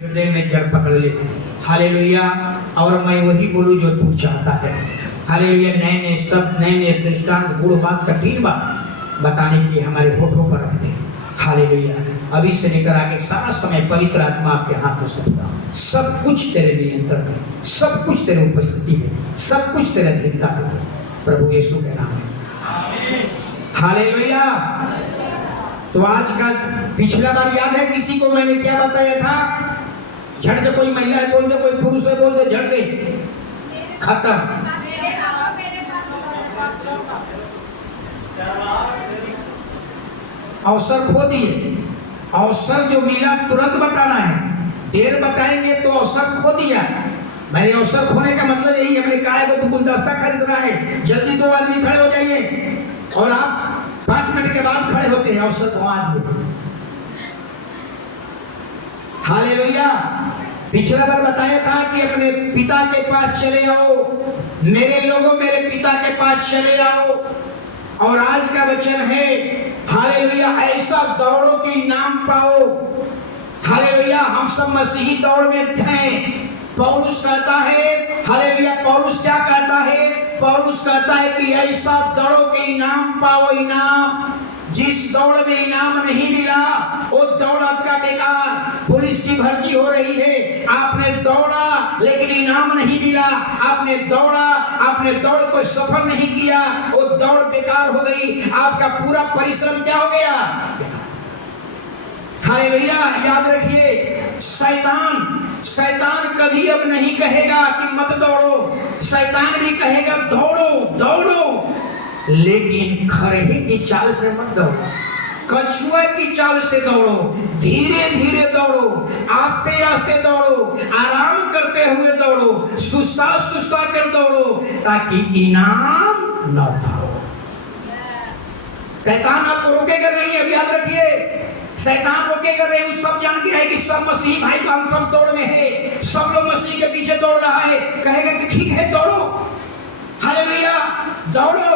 हृदय में जड़ पकड़ ले। हालेलुया। और मैं वही बोलूं जो तू चाहता है। हालेलुया। नए नए शब्द, नए नए दृष्टांत, गुड़ बात, कठिन बात बताने के लिए हमारे होठों पर रख दे। हालेलुया। अभी से लेकर आगे सारा समय पवित्र आत्मा आपके हाथ में सौंपता हूं। सब कुछ तेरे नियंत्रण में, सब कुछ तेरे उपस्थिति में, सब कुछ तेरे अधीनता में, प्रभु यीशु के नाम में। हालेलुया। तो आज का पिछला बार याद है किसी को मैंने क्या बताया था? झड़ दे, कोई महिला है बोल दे, कोई पुरुष है बोल दे, झड़ दे, खत्म। अवसर खो दिए। अवसर जो मिला तुरंत बताना है, देर बताएंगे तो अवसर खो दिया। मैंने अवसर खोने का मतलब यही, हमने कहा है तो गुलदस्ता खरीद रहा है, जल्दी दो आदमी खड़े हो जाइए और आप 5 मिनट के बाद खड़े होते हैं, अवसर गंवा दिए। हालेलुया। पिछला बार बताया था कि अपने पिता के पास चले आओ, मेरे लोगों मेरे पिता के पास चले आओ। और आज का वचन है, हालेलुया, ऐसा दौड़ो कि इनाम पाओ। हालेलुया। हम सब मसीही दौड़ में हैं। पौलुस कहता है, हालेलुया, पौलुस क्या कहता है? पौलुस कहता है कि ऐसा दौड़ो कि इनाम पाओ। इनाम, जिस दौड़ में इनाम नहीं मिला वो दौड़ आपका बेकार। पुलिस की भर्ती हो रही है, आपने दौड़ा लेकिन इनाम नहीं मिला, आपने दौड़ा, आपने दौड़ को सफल नहीं किया, वो दौड़ बेकार हो गई, आपका पूरा परिश्रम क्या हो गया? हालेलुया। याद रखिए, शैतान कभी अब नहीं कहेगा कि मत दौड़ो। शैतान भी कहेगा दौड़ो दौड़ो, लेकिन खरहे की चाल से मत दौड़ो, कछुआ की चाल से दौड़ो, धीरे धीरे दौड़ो, आस्ते आस्ते दौड़ो, आराम करते हुए दौड़ो, सुस्ता सुस्ता कर दौड़ो, ताकि इनाम न पाओ। शैतान आपको रोकेगा नहीं, अब याद रखिए, शैतान रोकेगा नहीं। सब जानते हैं कि सब मसीही भाई का हम सब दौड़ में है, सब लोग मसीह के पीछे दौड़ रहा है, कहेगा कि ठीक है दौड़ो, हालेलुया, दौड़ो,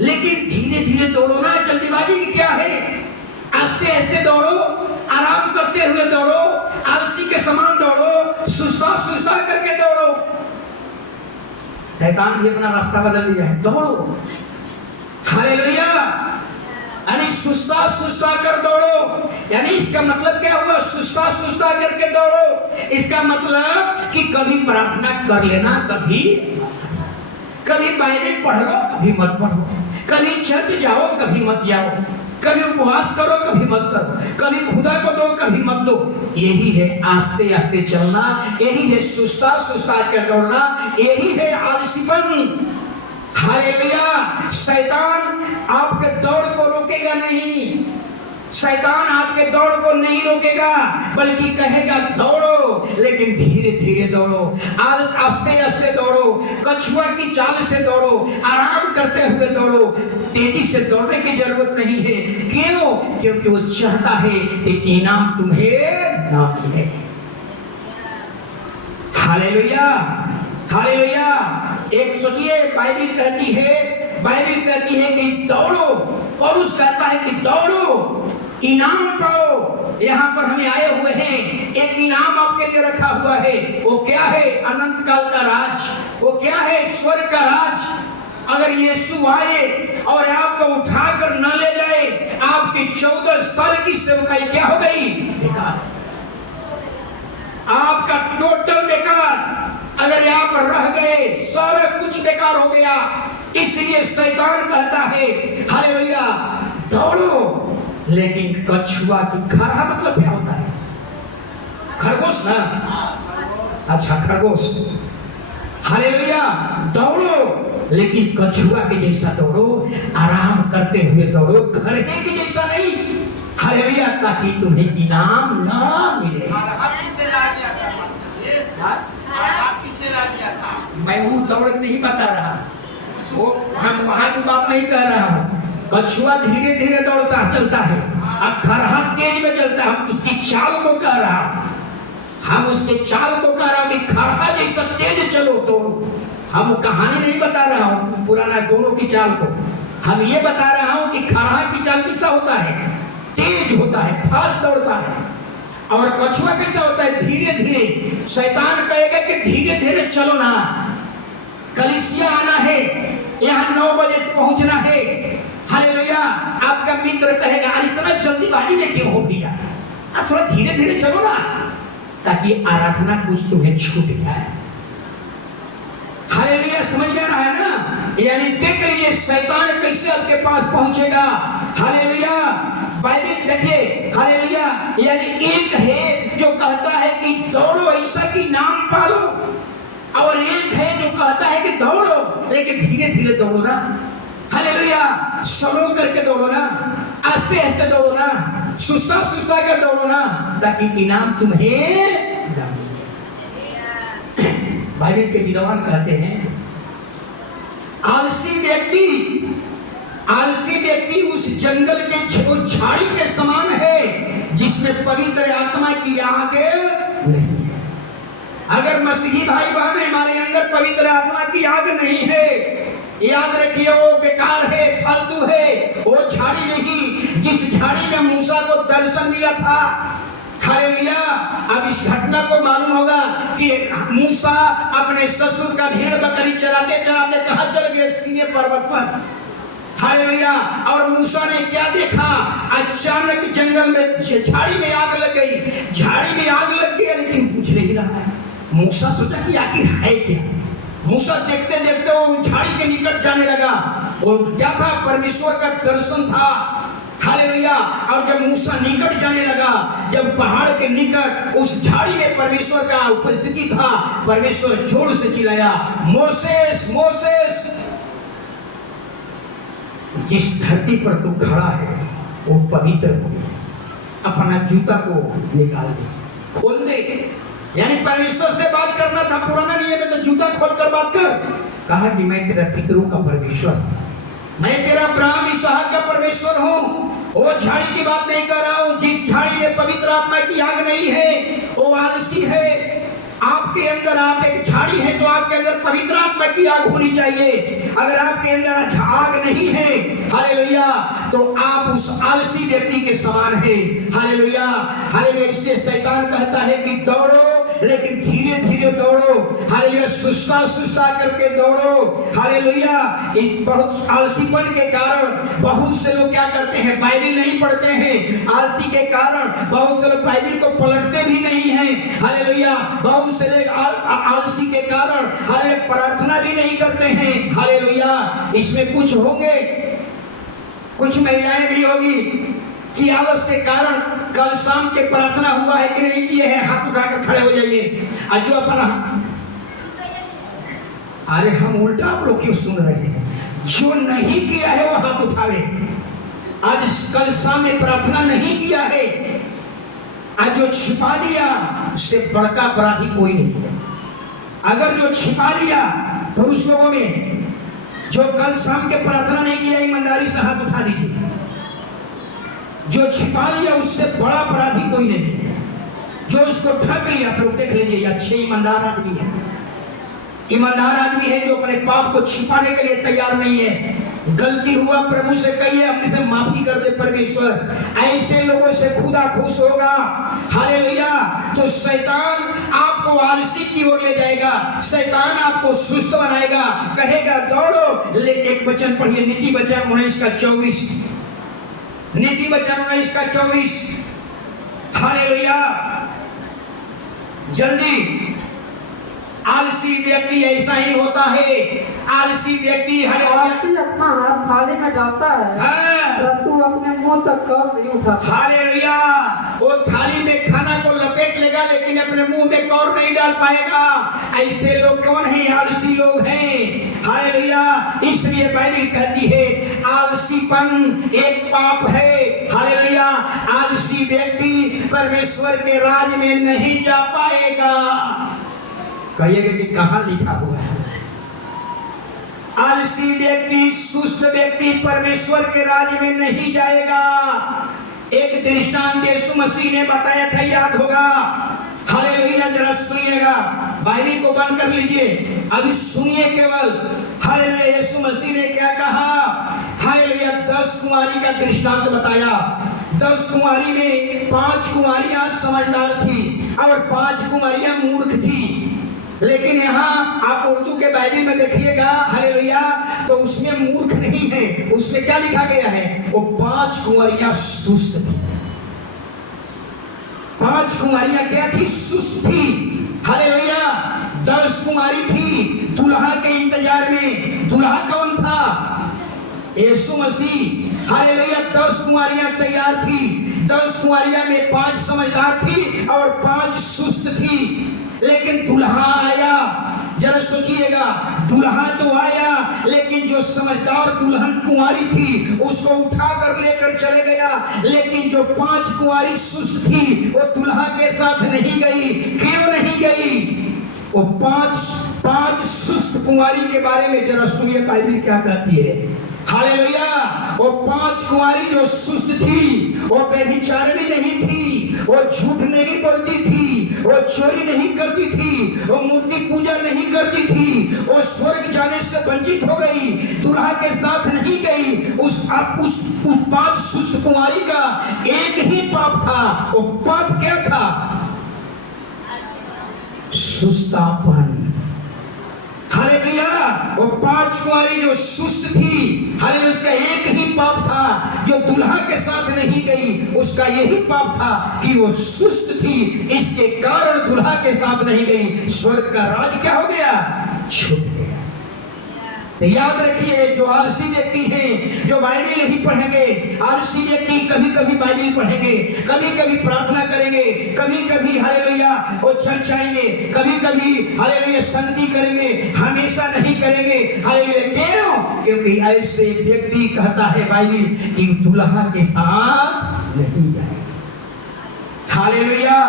लेकिन धीरे धीरे दौड़ो ना। जल्दीबाजी की क्या है? आस्ते आस्ते दौड़ो, आराम करते हुए दौड़ो, आलसी के समान दौड़ो, सुस्ता सुस्ता करके दौड़ो। शैतान भी अपना रास्ता बदल दिया है, दौड़ो, हालेलुया, यानी सुस्ता सुस्ता कर दौड़ो। यानी इसका मतलब क्या हुआ? सुस्ता सुस्ता करके दौड़ो। इसका मतलब कि कभी प्रार्थना कर लेना, कभी बाइबल पढ़ लो, कभी मत पढ़ो, कभी चर्च जाओ, कभी मत जाओ, कभी उपवास करो, कभी मत करो, कभी खुदा को दो, कभी मत दो। यही है आस्ते आस्ते चलना, यही है सुस्ता सुस्ता कर दौड़ना, यही है आलसीपन। हालेलुया। शैतान आपके दौड़ को रोकेगा नहीं, शैतान आपके दौड़ को नहीं रोकेगा, बल्कि कहेगा दौड़ो, लेकिन धीरे धीरे दौड़ो, आस्ते आस्ते दौड़ो, कछुआ की चाल से दौड़ो, आराम करते हुए दौड़ो। तेजी से दौड़ने की जरूरत नहीं है। क्यों? क्योंकि वो चाहता है कि इनाम तुम्हें ना मिले। Hallelujah, hallelujah. एक सोचिए, बाइबल कहती है कि दौड़ो, पौलुस कहता है कि दौड़ो, इनाम पाओ। यहाँ पर हमें आए हुए हैं, एक इनाम आपके लिए रखा हुआ है। वो क्या है? अनंत काल का राज। वो क्या है? स्वर्ग का राज। अगर यीशु आए और आपको उठाकर न ले जाए, आपकी 14 साल की सेवकाई क्या हो गई? बेकार। आपका टोटल बेकार। अगर यहाँ पर रह गए, सारा कुछ बेकार हो गया। इसलिए शैतान कहता है, हालेलुया, दौड़ो, लेकिन कछुआ की, खरहा मतलब क्या होता है? खरगोश ना? अच्छा, खरगोश। हालेलुया, दौड़ो, लेकिन कछुआ के जैसा दौड़ो, आराम करते हुए दौड़ो, खरहे के जैसा नहीं। हालेलुया, ताकि तुम्हें इनाम ना मिले। मैं वो दौड़ नहीं बता रहा, वो हम वहां की बात नहीं कह रहा हूँ। कछुआ धीरे धीरे दौड़ता चलता है, अब खरहा तेज में चलता है। हम उसकी चाल को कह रहा हूँ, हम उसके चाल को कह रहा हूँ कि खरहा जैसा तेज चलो दौड़ो। हम कहानी नहीं बता रहा हूँ पुराना दोनों की चाल को, हम ये बता रहा हूँ कि खरहा की चाल कैसा होता है? तेज होता है, फास्ट दौड़ता है। और कछुआ कैसा होता है? धीरे शैतान कहेगा कि धीरे धीरे चलो ना, कलीसिया आना है, यहाँ 9 बजे पहुंचना है। हालेलुया। आपका मित्र कहेगा अरे इतना जल्दीबाजी में क्यों हो गया, आप थोड़ा धीरे धीरे चलो ना, ताकि आराधना कुछ तुम्हें छूट जाए। हालेलुया। समझ में आ रहा है ना? यानी देख लीजिए शैतान कैसे आपके पास पहुंचेगा। हालेलुया। बाइबल देखिए, हालेलुया, यानी एक है जो कहता है कि दौड़ो ऐसा कि नाम पालो, और एक है जो कहता है कि दौड़ो लेकिन धीरे धीरे दौड़ो ना। हालेलुया। स्लो करके दौड़ो ना, आस्ते आस्ते दौड़ो ना, सुस्ता सुस्ता कर दौड़ो ना, ताकि इनाम तुम्हें। बाइबल के विद्वान कहते हैं आलसी व्यक्ति उस जंगल के झाड़ी के समान है जिसमें पवित्र आत्मा की आग नहीं। अगर मसीही भाई बहन हमारे अंदर पवित्र आत्मा की आग नहीं है, याद रखिए वो बेकार है, फालतू है। वो झाड़ी नहीं जिस झाड़ी में मूसा को दर्शन मिला था। हालेलुया। अब इस घटना को मालूम होगा कि मूसा अपने ससुर का भेड़ बकरी चराते चराते कहां चल गए, सीने पर्वत पर। हालेलुया। और मूसा ने क्या देखा, अचानक जंगल में झाड़ी में आग लग गई। झाड़ी में आग लग गई लेकिन कुछ नहीं रहा है। मूसा सोचा कि आखिर है क्या। मूसा देखते देखते वो झाड़ी के निकट जाने लगा। वो क्या था, परमेश्वर का दर्शन था। हालेलुया। और जब मूसा निकट जाने लगा, जब पहाड़ के निकट उस झाड़ी में परमेश्वर का उपस्थिति था, परमेश्वर जोर से चिल्लाया, मोसेस मोसेस। जिस धरती पर तू खड़ा है वो पवित्र हो, अपना जूता को निकाल दे, खोल दे। यानी परमेश्वर से बात करना था। पुराना नियम में तो जूता खोलकर बात कर। कहा कि मैं तेरा पितरों का परमेश्वर, मैं तेरा अब्राहम इसहाक का परमेश्वर हूँ। वो झाड़ी की बात नहीं कर रहा हूँ। जिस झाड़ी में पवित्र आत्मा की आग नहीं है वो आलसी है। आपके अंदर, आप एक झाड़ी है तो आपके अंदर पवित्र आत्मा की आग होनी चाहिए। अगर आपके अंदर आग नहीं है, हालेलुया, तो आप उस आलसी व्यक्ति के समान है। हालेलुया। हालेलुया। इसलिए शैतान कहता है कि दौड़ो लेकिन धीरे धीरे दौड़ो। हालेलुया। सुस्ता सुस्ता करके दौड़ो। हालेलुया। इस बहुत आलसीपन के कारण बहुत से लोग क्या करते हैं, बाइबल नहीं पढ़ते हैं। आलसी के कारण बहुत से लोग बाइबल को पलटते भी नहीं हैं। हालेलुया। बहुत से लोग आलसी के कारण प्रार्थना भी नहीं करते हैं। हालेलुया। इसमें कुछ होंगे, कुछ महिलाएं भी होगी कि आलस के कारण कल शाम के प्रार्थना हुआ है कि नहीं किए हैं, हाथ उठाकर खड़े हो जाइए। आज जो अपना, अरे हम उल्टा आप लोग क्यों सुन रहे हैं, जो नहीं किया है वो हाथ उठावे। आज कल शाम में प्रार्थना नहीं किया है, आज जो छिपा लिया उससे बड़का अपराधी कोई नहीं है। अगर जो छिपा लिया तो उस लोगों में जो कल शाम के प्रार्थना नहीं किया, ईमानदारी से हाथ उठा दीजिए। जो छिपा लिया उससे बड़ा अपराधी कोई नहीं है। जो उसको ढक लिया, फिर देख लीजिए अच्छे ईमानदार आदमी है। ईमानदार आदमी है जो अपने पाप को छिपाने के लिए तैयार नहीं है। गलती हुआ प्रभु से कहिए, अपने से माफी कर दे परमेश्वर। ऐसे लोगों से खुदा खुश होगा। हालेलुया। तो शैतान आपको आलसी की ओर ले जाएगा, शैतान आपको सुस्त बनाएगा, कहेगा दौड़ो। एक वचन पढ़िए, नीति वचन 19:24, नीति वचन 19:24। हालेलुया। जल्दी। आलसी व्यक्ति ऐसा ही होता है। आलसी व्यक्ति आलसी अपना हाथ थाली में डालता है, परंतु अपने मुंह तक कौर नहीं उठाता। हालेलुया। वो थाली में खाना को लपेट लेगा लेकिन अपने मुंह में कौर नहीं डाल पाएगा। ऐसे लोग कौन हैं? आलसी लोग हैं। हालेलुया। इसलिए बाइबल कहती है आलसीपन एक पाप है। हालेलुया। आलसी व्यक्ति परमेश्वर के राज में नहीं जा पाएगा। कहिएगा कि कहां लिखा हुआ है? आलसी व्यक्ति, सुस्त व्यक्ति परमेश्वर के राज्य में नहीं जाएगा। एक दृष्टांत यीशु मसीह ने बताया था, याद होगा। हालेलुया। जरा सुनिएगा, बाइबल को बंद कर लीजिए, अभी सुनिए केवल। हालेलुया। यीशु मसीह ने क्या कहा? हालेलुया। 10 कुंवारी का दृष्टांत बताया। 10 कुंवारी में 5 कुंवारियां समझदार थी और 5 कुंवारियां मूर्ख थी। लेकिन यहाँ आप उर्दू के बाइबल में देखिएगा, हालेलुया, तो उसमें मूर्ख नहीं है, उसमें क्या लिखा गया है, वो 5 कुंवरियां सुस्त थी। 5 कुंवरियां क्या थी, सुस्त थी। हालेलुया। 10 कुमारी थी दुल्हा के इंतजार में। दुल्हा कौन था, यीशु मसीह। हालेलुया। 10 कुंवरियां तैयार थी। 10 कुंवरियां में 5 समझदार थी और 5 सुस्त थी। लेकिन दुल्हा आया। जरा सोचिएगा, दुल्हा तो आया, लेकिन जो समझदार दुल्हन कुंवारी थी उसको उठा कर लेकर चले गया। लेकिन जो 5 कुंवारी सुस्त थी वो दुल्हा के साथ नहीं गई। क्यों नहीं गई? वो 5 सुस्त कुंवारी के बारे में जरा सुनिए बाइबल क्या कहती है। हालेलुया। वो 5 कुंवारी जो सुस्त थी, वो व्यभिचारिणी नहीं थी, वो झूठ नहीं बोलती थी, वो चोरी नहीं करती थी, वो मूर्ति पूजा नहीं करती थी, वो स्वर्ग जाने से वंचित हो गई, दुल्हा के साथ नहीं गई। उस 5 सुस्त कुंवारी का एक ही पाप था। वो पाप क्या था? सुस्तापन। हालेलुया। वो 5 कुंवारी जो सुस्त थी, हालेलुया, उसका एक ही पाप था जो दुल्हा के साथ नहीं गई। उसका यही पाप था कि वो सुस्त थी, इसके कारण दुल्हा के साथ नहीं गई। स्वर्ग का राज क्या हो गया? छूट गया। तो याद रखिए, जो आलसी व्यक्ति हैं, जो बाइबल नहीं पढ़ेंगे, आलसी व्यक्ति कभी कभी बाइबल पढ़ेंगे, कभी कभी प्रार्थना करेंगे, कभी कभी हालेलुया वो चर्च आएंगे, कभी कभी हालेलुया संगति करेंगे, हमेशा नहीं करेंगे। हालेलुया। क्यों? क्योंकि ऐसे व्यक्ति कहता है बाइबल कि दुल्हा के साथ नहीं जाएगा। हालेलुया।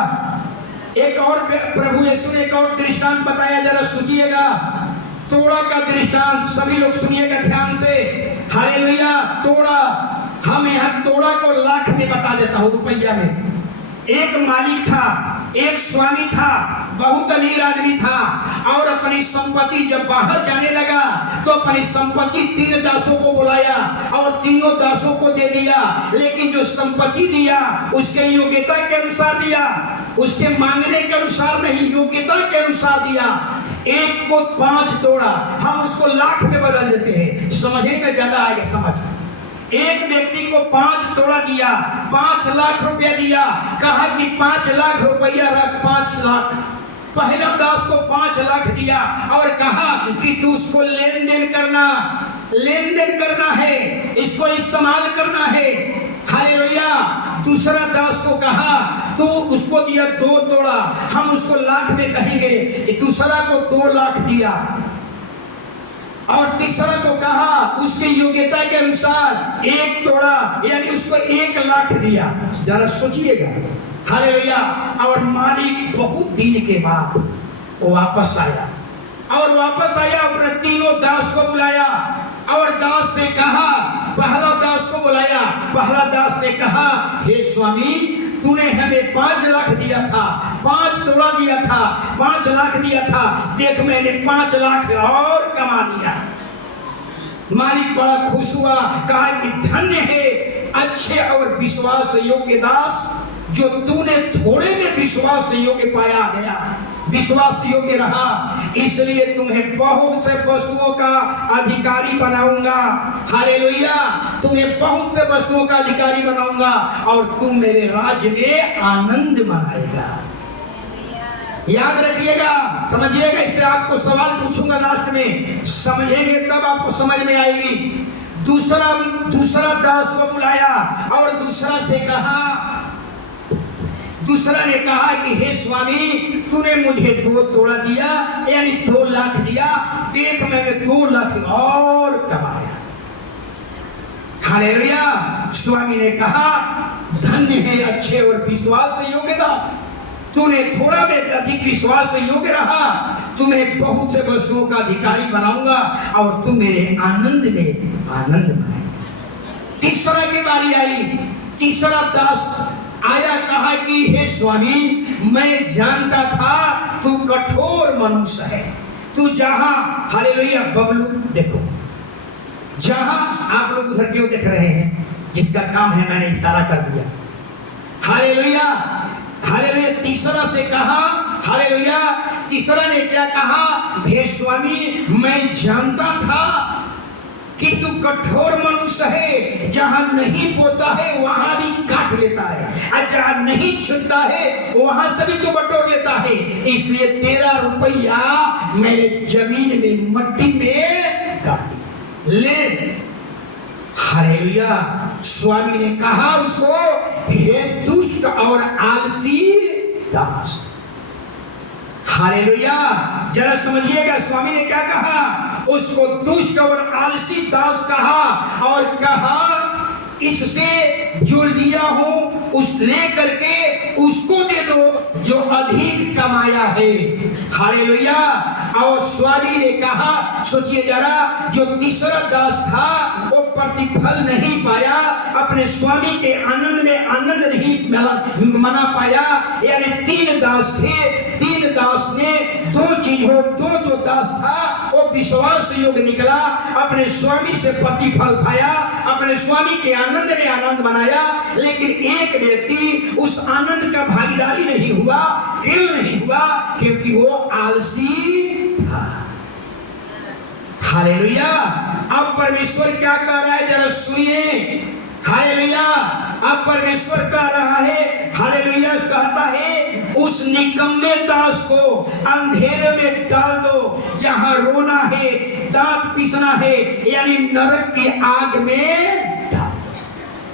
एक और प्रभु यीशु ने एक और दृष्टांत बताया, जरा सुनिएगा। तोड़ा का दृष्टांत, सभी लोग सुनिएगा ध्यान से। हालेलुया। तोड़ा, हम यहाँ तोड़ा को लाख में बता देता हूँ, रुपया में। एक मालिक था, एक स्वामी था, बहुत अमीर आदमी था, और अपनी संपत्ति जब बाहर जाने लगा तो अपनी संपत्ति 3 दासों को बुलाया और तीनों दासों को दे दिया। लेकिन जो संपत्ति दिया उसके योग्यता के अनुसार दिया, उसके मांगने के अनुसार नहीं, योग्यता के अनुसार दिया। एक को 5 तोड़ा, हम उसको लाख में बदल देते हैं, समझने में ज्यादा आएगा समझ। एक व्यक्ति को 5 तोड़ा दिया, 5 लाख रुपया दिया, कहा कि 5 लाख रुपया रख, 5 लाख। पहला दास को 5 लाख दिया और कहा कि तू उसको लेन देन करना है, इसको इस्तेमाल करना है। हालेलुया। दूसरा दास को कहा, तो उसको दिया 2 तोड़ा, हम उसको लाख में कहेंगे। दूसरा को 2 लाख दिया और तीसरा को कहा उसकी योग्यता के अनुसार 1 तोड़ा, यानी उसको 1 लाख दिया। जरा सोचिएगा। हालेलुया। और मालिक बहुत दिन के बाद वो वापस आया अपने तीनों दास को बुलाया और दास से कहा, पहला दास को बुलाया, पहला दास ने कहा, हे स्वामी, तूने हमें 5 लाख दिया था, 5 तोड़ा दिया था, 5 लाख दिया था, देख मैंने 5 लाख और कमा लिया। मालिक बड़ा खुश हुआ, कहा कि धन्य है अच्छे और विश्वास योग्य दास, जो तूने थोड़े में विश्वास योग्य पाया गया, विश्वास योग्य रहा, इसलिए तुम्हें बहुत से वस्तुओं का अधिकारी बनाऊंगा। हालेलुया। तुम्हें बहुत से वस्तुओं का अधिकारी बनाऊंगा और तुम मेरे राज्य में आनंद मनाएगा। याद रखिएगा, समझिएगा। इससे आपको सवाल पूछूंगा लास्ट में, समझेंगे तब आपको समझ में आएगी। दूसरा दास को बुलाया और दूसरा ने कहा कि हे स्वामी, तूने मुझे 2 तोड़ा दिया, यानी 2 लाख दिया, देख मैंने 2 लाख और कमाया। हालेलुया। स्वामी ने कहा, धन्य है अच्छे और विश्वास योग्य दास, तूने थोड़ा में अधिक विश्वास योग्य रहा, तुम्हें बहुत से वस्तुओं का अधिकारी बनाऊंगा और तुम मेरे आनंद में आनंद मनाएगा। तीसरा की बारी आई। तीसरा दास आया, कहा कि हे स्वामी, मैं जानता था तू कठोर मनुष्य है, तू जहां, हालेलुया, बबलू देखो, जहां आप लोग उधर क्यों देख रहे हैं, जिसका काम है मैंने इशारा कर दिया। हालेलुया। हालेलुया। तीसरा से कहा, हालेलुया, हालेलुया। तीसरा ने क्या कहा, हे स्वामी मैं जानता था कि तू कठोर मनुष्य है, जहां नहीं बोता है वहां भी काट लेता है, और जहां नहीं छिड़ता है वहां से भी तू बटोर लेता है, इसलिए तेरा रुपया मेरे जमीन में मट्टी में गाड़ ले। हालेलुया। स्वामी ने कहा उसको, हे दुष्ट और आलसी दास। हालेलुया। जरा समझिएगा, स्वामी ने क्या कहा, उसको दुष्ट और आलसी दास कहा, और कहा इससे जो लिया हो उस ले करके उसको दे दो जो अधिक कमाया है। हालेलुया। और स्वामी ने कहा, सोचिए जरा, जो तीसरा दास था वो प्रतिफल नहीं पाया, अपने स्वामी के आनंद में आनंद नहीं मना पाया। यानी 3 दास थे, 3 दास ने 2 चीजों, 2 जो दास था वो विश्वास योग निकला, अपने स्वामी से प्रतिफल पाया, अपने स्वामी के आनंद में आनंद मनाया, लेकिन एक व्यक्ति उस आनंद का भागीदारी नहीं हुआ। क्यों नहीं हुआ? क्योंकि वो आलसी था। हालेलुया। अब परमेश्वर क्या कह रहा है, जरा सुनिए। हालेलुया। अब परमेश्वर कह रहा है, हालेलुया, कहता है उस निकम्मे दास को अंधेरे में डाल दो, जहां रोना है, दांत पीसना है, यानी नरक की आग में।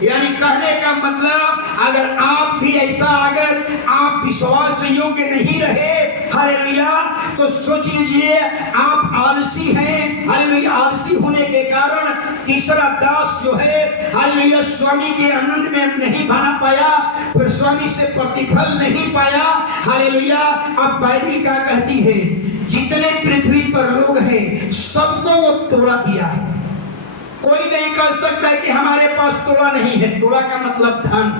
यानी कहने का मतलब, अगर आप भी ऐसा, अगर आप विश्वास योग्य नहीं रहे, हालेलुया, तो सोच लीजिए आप आलसी हैं। हालेलुया। आलसी होने के कारण तीसरा दास जो है, हालेलुया, स्वामी के आनंद में नहीं बना पाया, फिर स्वामी से प्रतिफल नहीं पाया। हालेलुया। अब बाइबल क्या कहती है, जितने पृथ्वी पर लोग हैं सबको वो तोड़ा दिया है। कोई नहीं कह सकता कि हमारे पास तोड़ा नहीं है। तोड़ा का मतलब धन,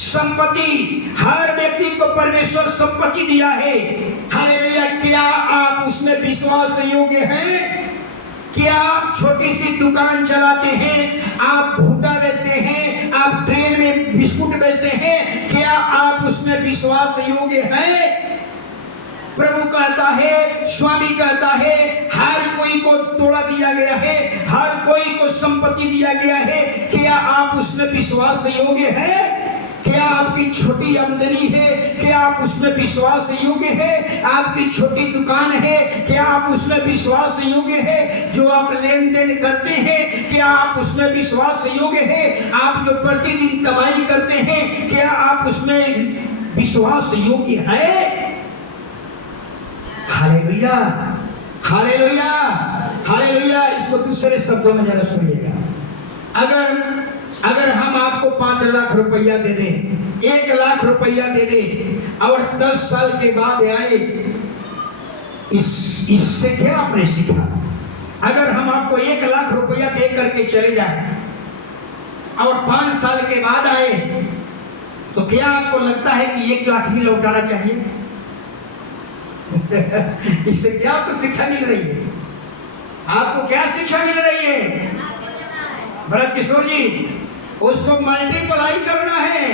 संपत्ति। हर व्यक्ति को परमेश्वर संपत्ति दिया है। हालेलुया। क्या आप उसमें विश्वास योग्य हैं? क्या आप छोटी सी दुकान चलाते हैं, आप भुट्टा बेचते हैं, आप ट्रेन में बिस्कुट बेचते हैं, क्या आप उसमें विश्वास योग्य हैं? प्रभु कहता है, स्वामी कहता है, हर कोई को तोड़ा दिया गया है, हर कोई को संपत्ति दिया गया है, क्या आप उसमें विश्वास योग्य है? क्या आपकी छोटी आमदनी है, क्या आप उसमें विश्वास योग्य है? आपकी छोटी दुकान है, क्या आप उसमें विश्वास योग्य है? जो आप लेन देन करते हैं, क्या आप उसमें विश्वास योग्य है? आप जो प्रतिदिन कमाई करते हैं, क्या आप उसमें विश्वास योग्य है? हालेलुया। हालेलुया। हालेलुया। इसको दूसरे शब्दों में जरा सुनिएगा। अगर हम आपको 5 लाख रुपया दे दें, 1 लाख रुपया दे दें, और 10 साल के बाद आए, इससे क्या आपने सीखा? अगर हम आपको 1 लाख रुपया दे करके चले जाए और 5 साल के बाद आए, तो क्या आपको लगता है कि 1 लाख ही लौटाना चाहिए? इससे क्या आपको शिक्षा मिल रही है? आपको क्या शिक्षा मिल रही है? भरत किशोर जी, उसको मल्टीप्लाई करना है,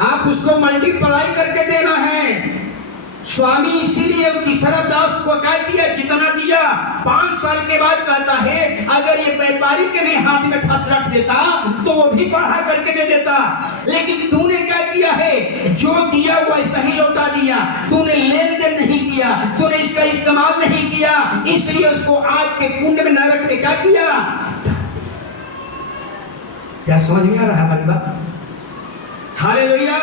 आप उसको मल्टीप्लाई करके देना है। स्वामी इसीलिए तीसरा दास को क्या दिया, जितना दिया। 5 साल के बाद कहता है, अगर ये व्यापारी के भी हाथ में रख देता तो वो भी बढ़ा करके दे देता, लेकिन तूने क्या किया है, जो दिया वो ऐसा ही लौटा दिया। तूने लेन देन नहीं किया, तूने इसका इस्तेमाल नहीं किया, इसलिए उसको आग के कुंड में नरक में क्या किया। क्या समझ में आ रहा है हमारी बात? हालेलुया।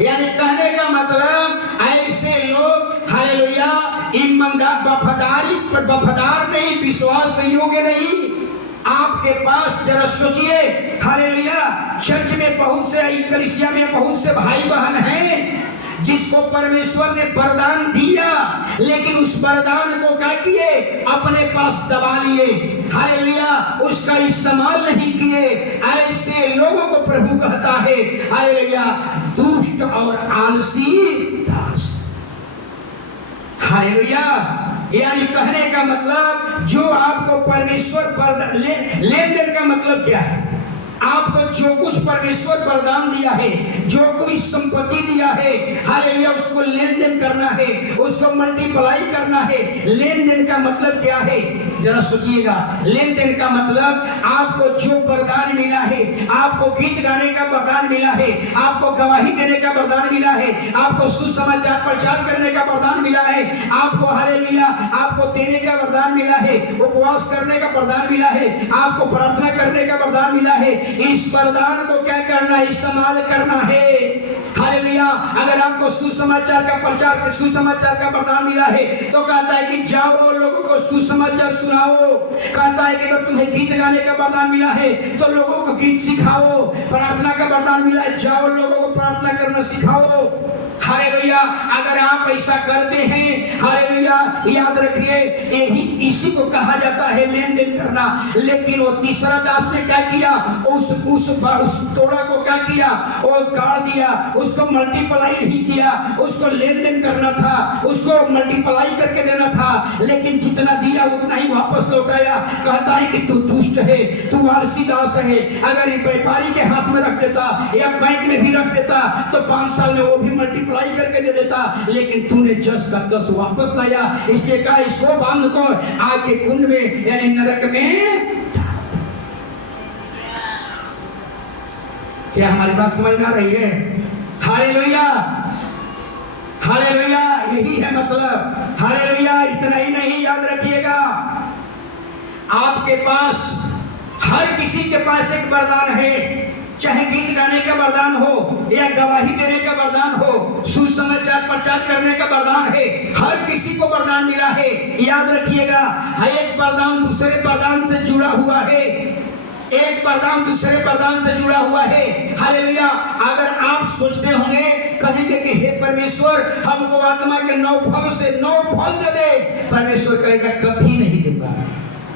यानी कहने का मतलब, ऐसे लोग, हालेलुया, ईमानदार, वफादार नहीं, विश्वास योग्य नहीं। आपके पास जरा सोचिए, हालेलुया, चर्च में बहुत से, कलीसिया में बहुत से भाई बहन हैं जिसको परमेश्वर ने वरदान दिया, लेकिन उस वरदान को क्या किए, अपने पास दबा लिए। हालेलुया। उसका इस्तेमाल नहीं किए। ऐसे लोगों को प्रभु कहता है, हालेलुया, दुष्ट और आलसी दास। हालेलुया। यानी कहने का मतलब, जो आपको परमेश्वर लेन देन का मतलब क्या है? आपको जो कुछ परमेश्वर वरदान दिया है, जो कोई संपत्ति दिया है, हालेलुया, उसको लेन देन करना है, उसको मल्टीप्लाई करना है। लेन देन का मतलब क्या है? जरा सोचिएगा। लेन देन का मतलब आपको जो वरदान मिला है, आपको गीत गाने का वरदान मिला है, आपको गवाही देने का वरदान मिला है, आपको सुसमाचार प्रचार करने का वरदान मिला है, आपको हालेलुया आपको देने का वरदान मिला है, उपवास करने का वरदान मिला है, आपको प्रार्थना करने का वरदान मिला है। इस वरदान को क्या करना है? इस्तेमाल करना है। हालेलुया। अगर आपको सुसमाचार का प्रचार, सुसमाचार का वरदान मिला है तो कहता है कि जाओ लोगों को सुसमाचार सुनाओ। कहता है कि अगर तुम्हें गीत गाने का वरदान मिला है तो लोगों को गीत सिखाओ। प्रार्थना का वरदान मिला है, जाओ लोगों को प्रार्थना करना सिखाओ। हालेलुया। अगर आप ऐसा करते हैं, हालेलुया, याद रखिए, यही इसी को कहा जाता है लेन देन करना। लेकिन वो तीसरा दास ने क्या किया? उस तोड़ा को क्या किया? वो गाड़ दिया, उसको मल्टीप्लाई नहीं किया। उसको लेन देन करना था, उसको मल्टीप्लाई करके देना था, लेकिन जितना दिया उतना ही वापस लौटाया। कहता है कि तू दुष्ट है, तू आलसी दास है। अगर ये व्यापारी के हाथ में रख देता या बैंक में भी रख देता तो 5 साल में वो भी मल्टीप्लाई करके दे देता, लेकिन तूने 10 का 10 वापस लाया। इसलिए कहा इसको बांध को आग के कुंड में यानी नरक में। क्या हमारी बात समझ में आ रही है? हालेलुया, हालेलुया, यही है मतलब। हालेलुया। इतना ही नहीं, याद रखिएगा, आपके पास, हर किसी के पास एक वरदान है। चाहे गीत गाने का वरदान हो या गवाही देने का वरदान हो, सुसमाचार प्रचार करने का वरदान है। हर किसी को वरदान मिला है। याद रखिएगा, एक वरदान दूसरे वरदान से जुड़ा हुआ है। एक वरदान दूसरे वरदान से जुड़ा हुआ है। हालेलुया। अगर आप सोचते होंगे, कहेंगे कि हे परमेश्वर हमको आत्मा के 9 फल से 9 फल दे दे, परमेश्वर कहेगा कभी नहीं दूंगा।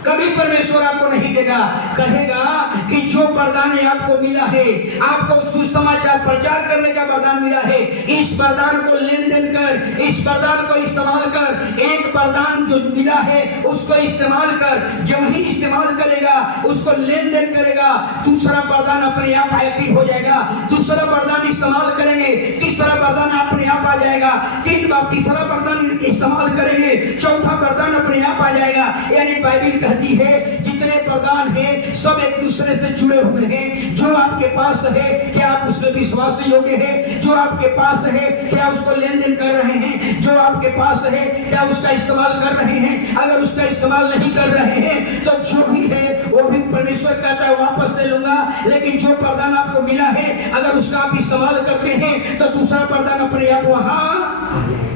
कभी परमेश्वर आपको नहीं देगा। कहेगा कि जो वरदान आपको मिला है, आपको सुसमाचार प्रचार करने का वरदान मिला है, इस वरदान को लेन देन कर, इस वरदान को इस्तेमाल कर। एक वरदान जो मिला है उसको इस्तेमाल कर। जब ही इस्तेमाल करेगा, उसको लेन देन करेगा, दूसरा वरदान अपने आप एक्टिव हो जाएगा। दूसरा वरदान इस्तेमाल करेंगे, तीसरा वरदान अपने आप आ जाएगा। 3 बार तीसरा वरदान इस्तेमाल करेंगे, चौथा वरदान अपने आप आ जाएगा। यानी बाइबल कहती है जितने वरदान हैं सब एक दूसरे से जुड़े हुए हैं। जो आपके पास है क्या आप उसमें विश्वास योग्य है? जो आपके पास है क्या उसको लेन देन कर रहे हैं? जो आपके पास है क्या उसका इस्तेमाल कर रहे हैं? अगर उसका इस्तेमाल नहीं कर रहे हैं तो जो भी है वो भी परमेश्वर कहता है वापस ले लूंगा। लेकिन जो वरदान आपको मिला है अगर उसका आप इस्तेमाल करते हैं तो दूसरा वरदान अपने आप वहां आ जाएगा।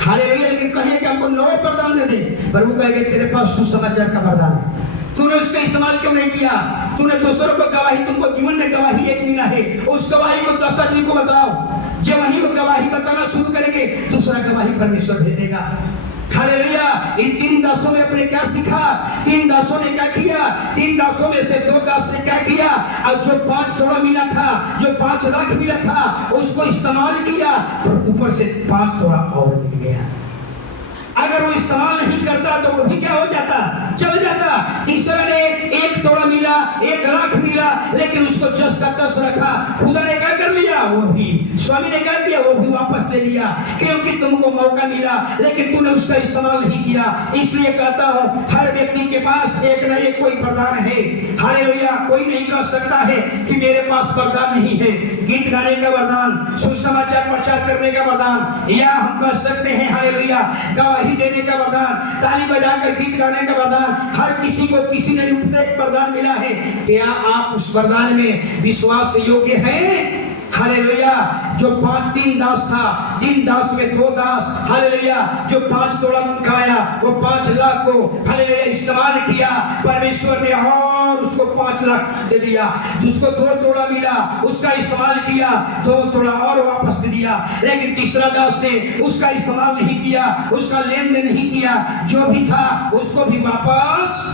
हालेलुया। लेकिन कहिए कि हमको 9 वरदान दे दे, प्रभु कहेगा तेरे पास सुसमाचार का वरदान है, तूने उसका इस्तेमाल क्यों नहीं किया? तूने दूसरों को गवाही, तुमको जीवन में गवाही एक मिला है, उस गवाही को 10 आदमी को बताओ। जब वही वो गवाही बताना शुरू करेंगे, दूसरा गवाही परमेश्वर भेज देगा। हालेलुया। इन 3 दासों में अपने क्या सीखा? 3 दासों ने क्या किया? 3 दासों में से 2 दास ने क्या किया? और जो 5 तोड़ा मिला था, जो 5 लाख मिला था, उसको इस्तेमाल किया तो ऊपर से 5 तोड़ा और मिल गया। अगर वो इस्तेमाल नहीं करता तो वो भी क्या हो जाता? चल जाता। तीसरा ने 1 तोड़ा मिला, 1 लाख मिला, लेकिन उसको 10 का 10 रखा। खुदा ने क्या कर लिया? वो भी स्वामी ने क्या किया? वो भी वापस ले लिया, क्योंकि तुमको मौका मिला लेकिन तूने उसका इस्तेमाल नहीं किया। इसलिए कहता हूं हर व्यक्ति के पास एक न एक कोई वरदान है। हालेलुया। कोई नहीं कह सकता है कि मेरे पास वरदान नहीं है। गीत गाने का वरदान, सुसमाचार प्रचार करने का वरदान, या हम कह सकते हैं हालेलुया गवाही देने का वरदान, ताली बजाकर गीत गाने का वरदान। हर किसी को किसी न एक वरदान मिला है। क्या आप उस वरदान में विश्वास योग्य हैं? हालेलुया। जो 3 दास था, 3 दास में 2 दास, हालेलुया, जो 5 तोड़ा खाया वो 5 लाख को हालेलुया इस्तेमाल किया। परमेश्वर ने और उसको 5 लाख दे दिया। जिसको 2 तोड़ा मिला उसका इस्तेमाल किया, 2 तोड़ा और वापस दे दिया। लेकिन तीसरा दास ने उसका इस्तेमाल नहीं किया, उसका लेन देन नहीं किया, जो भी था उसको भी वापस।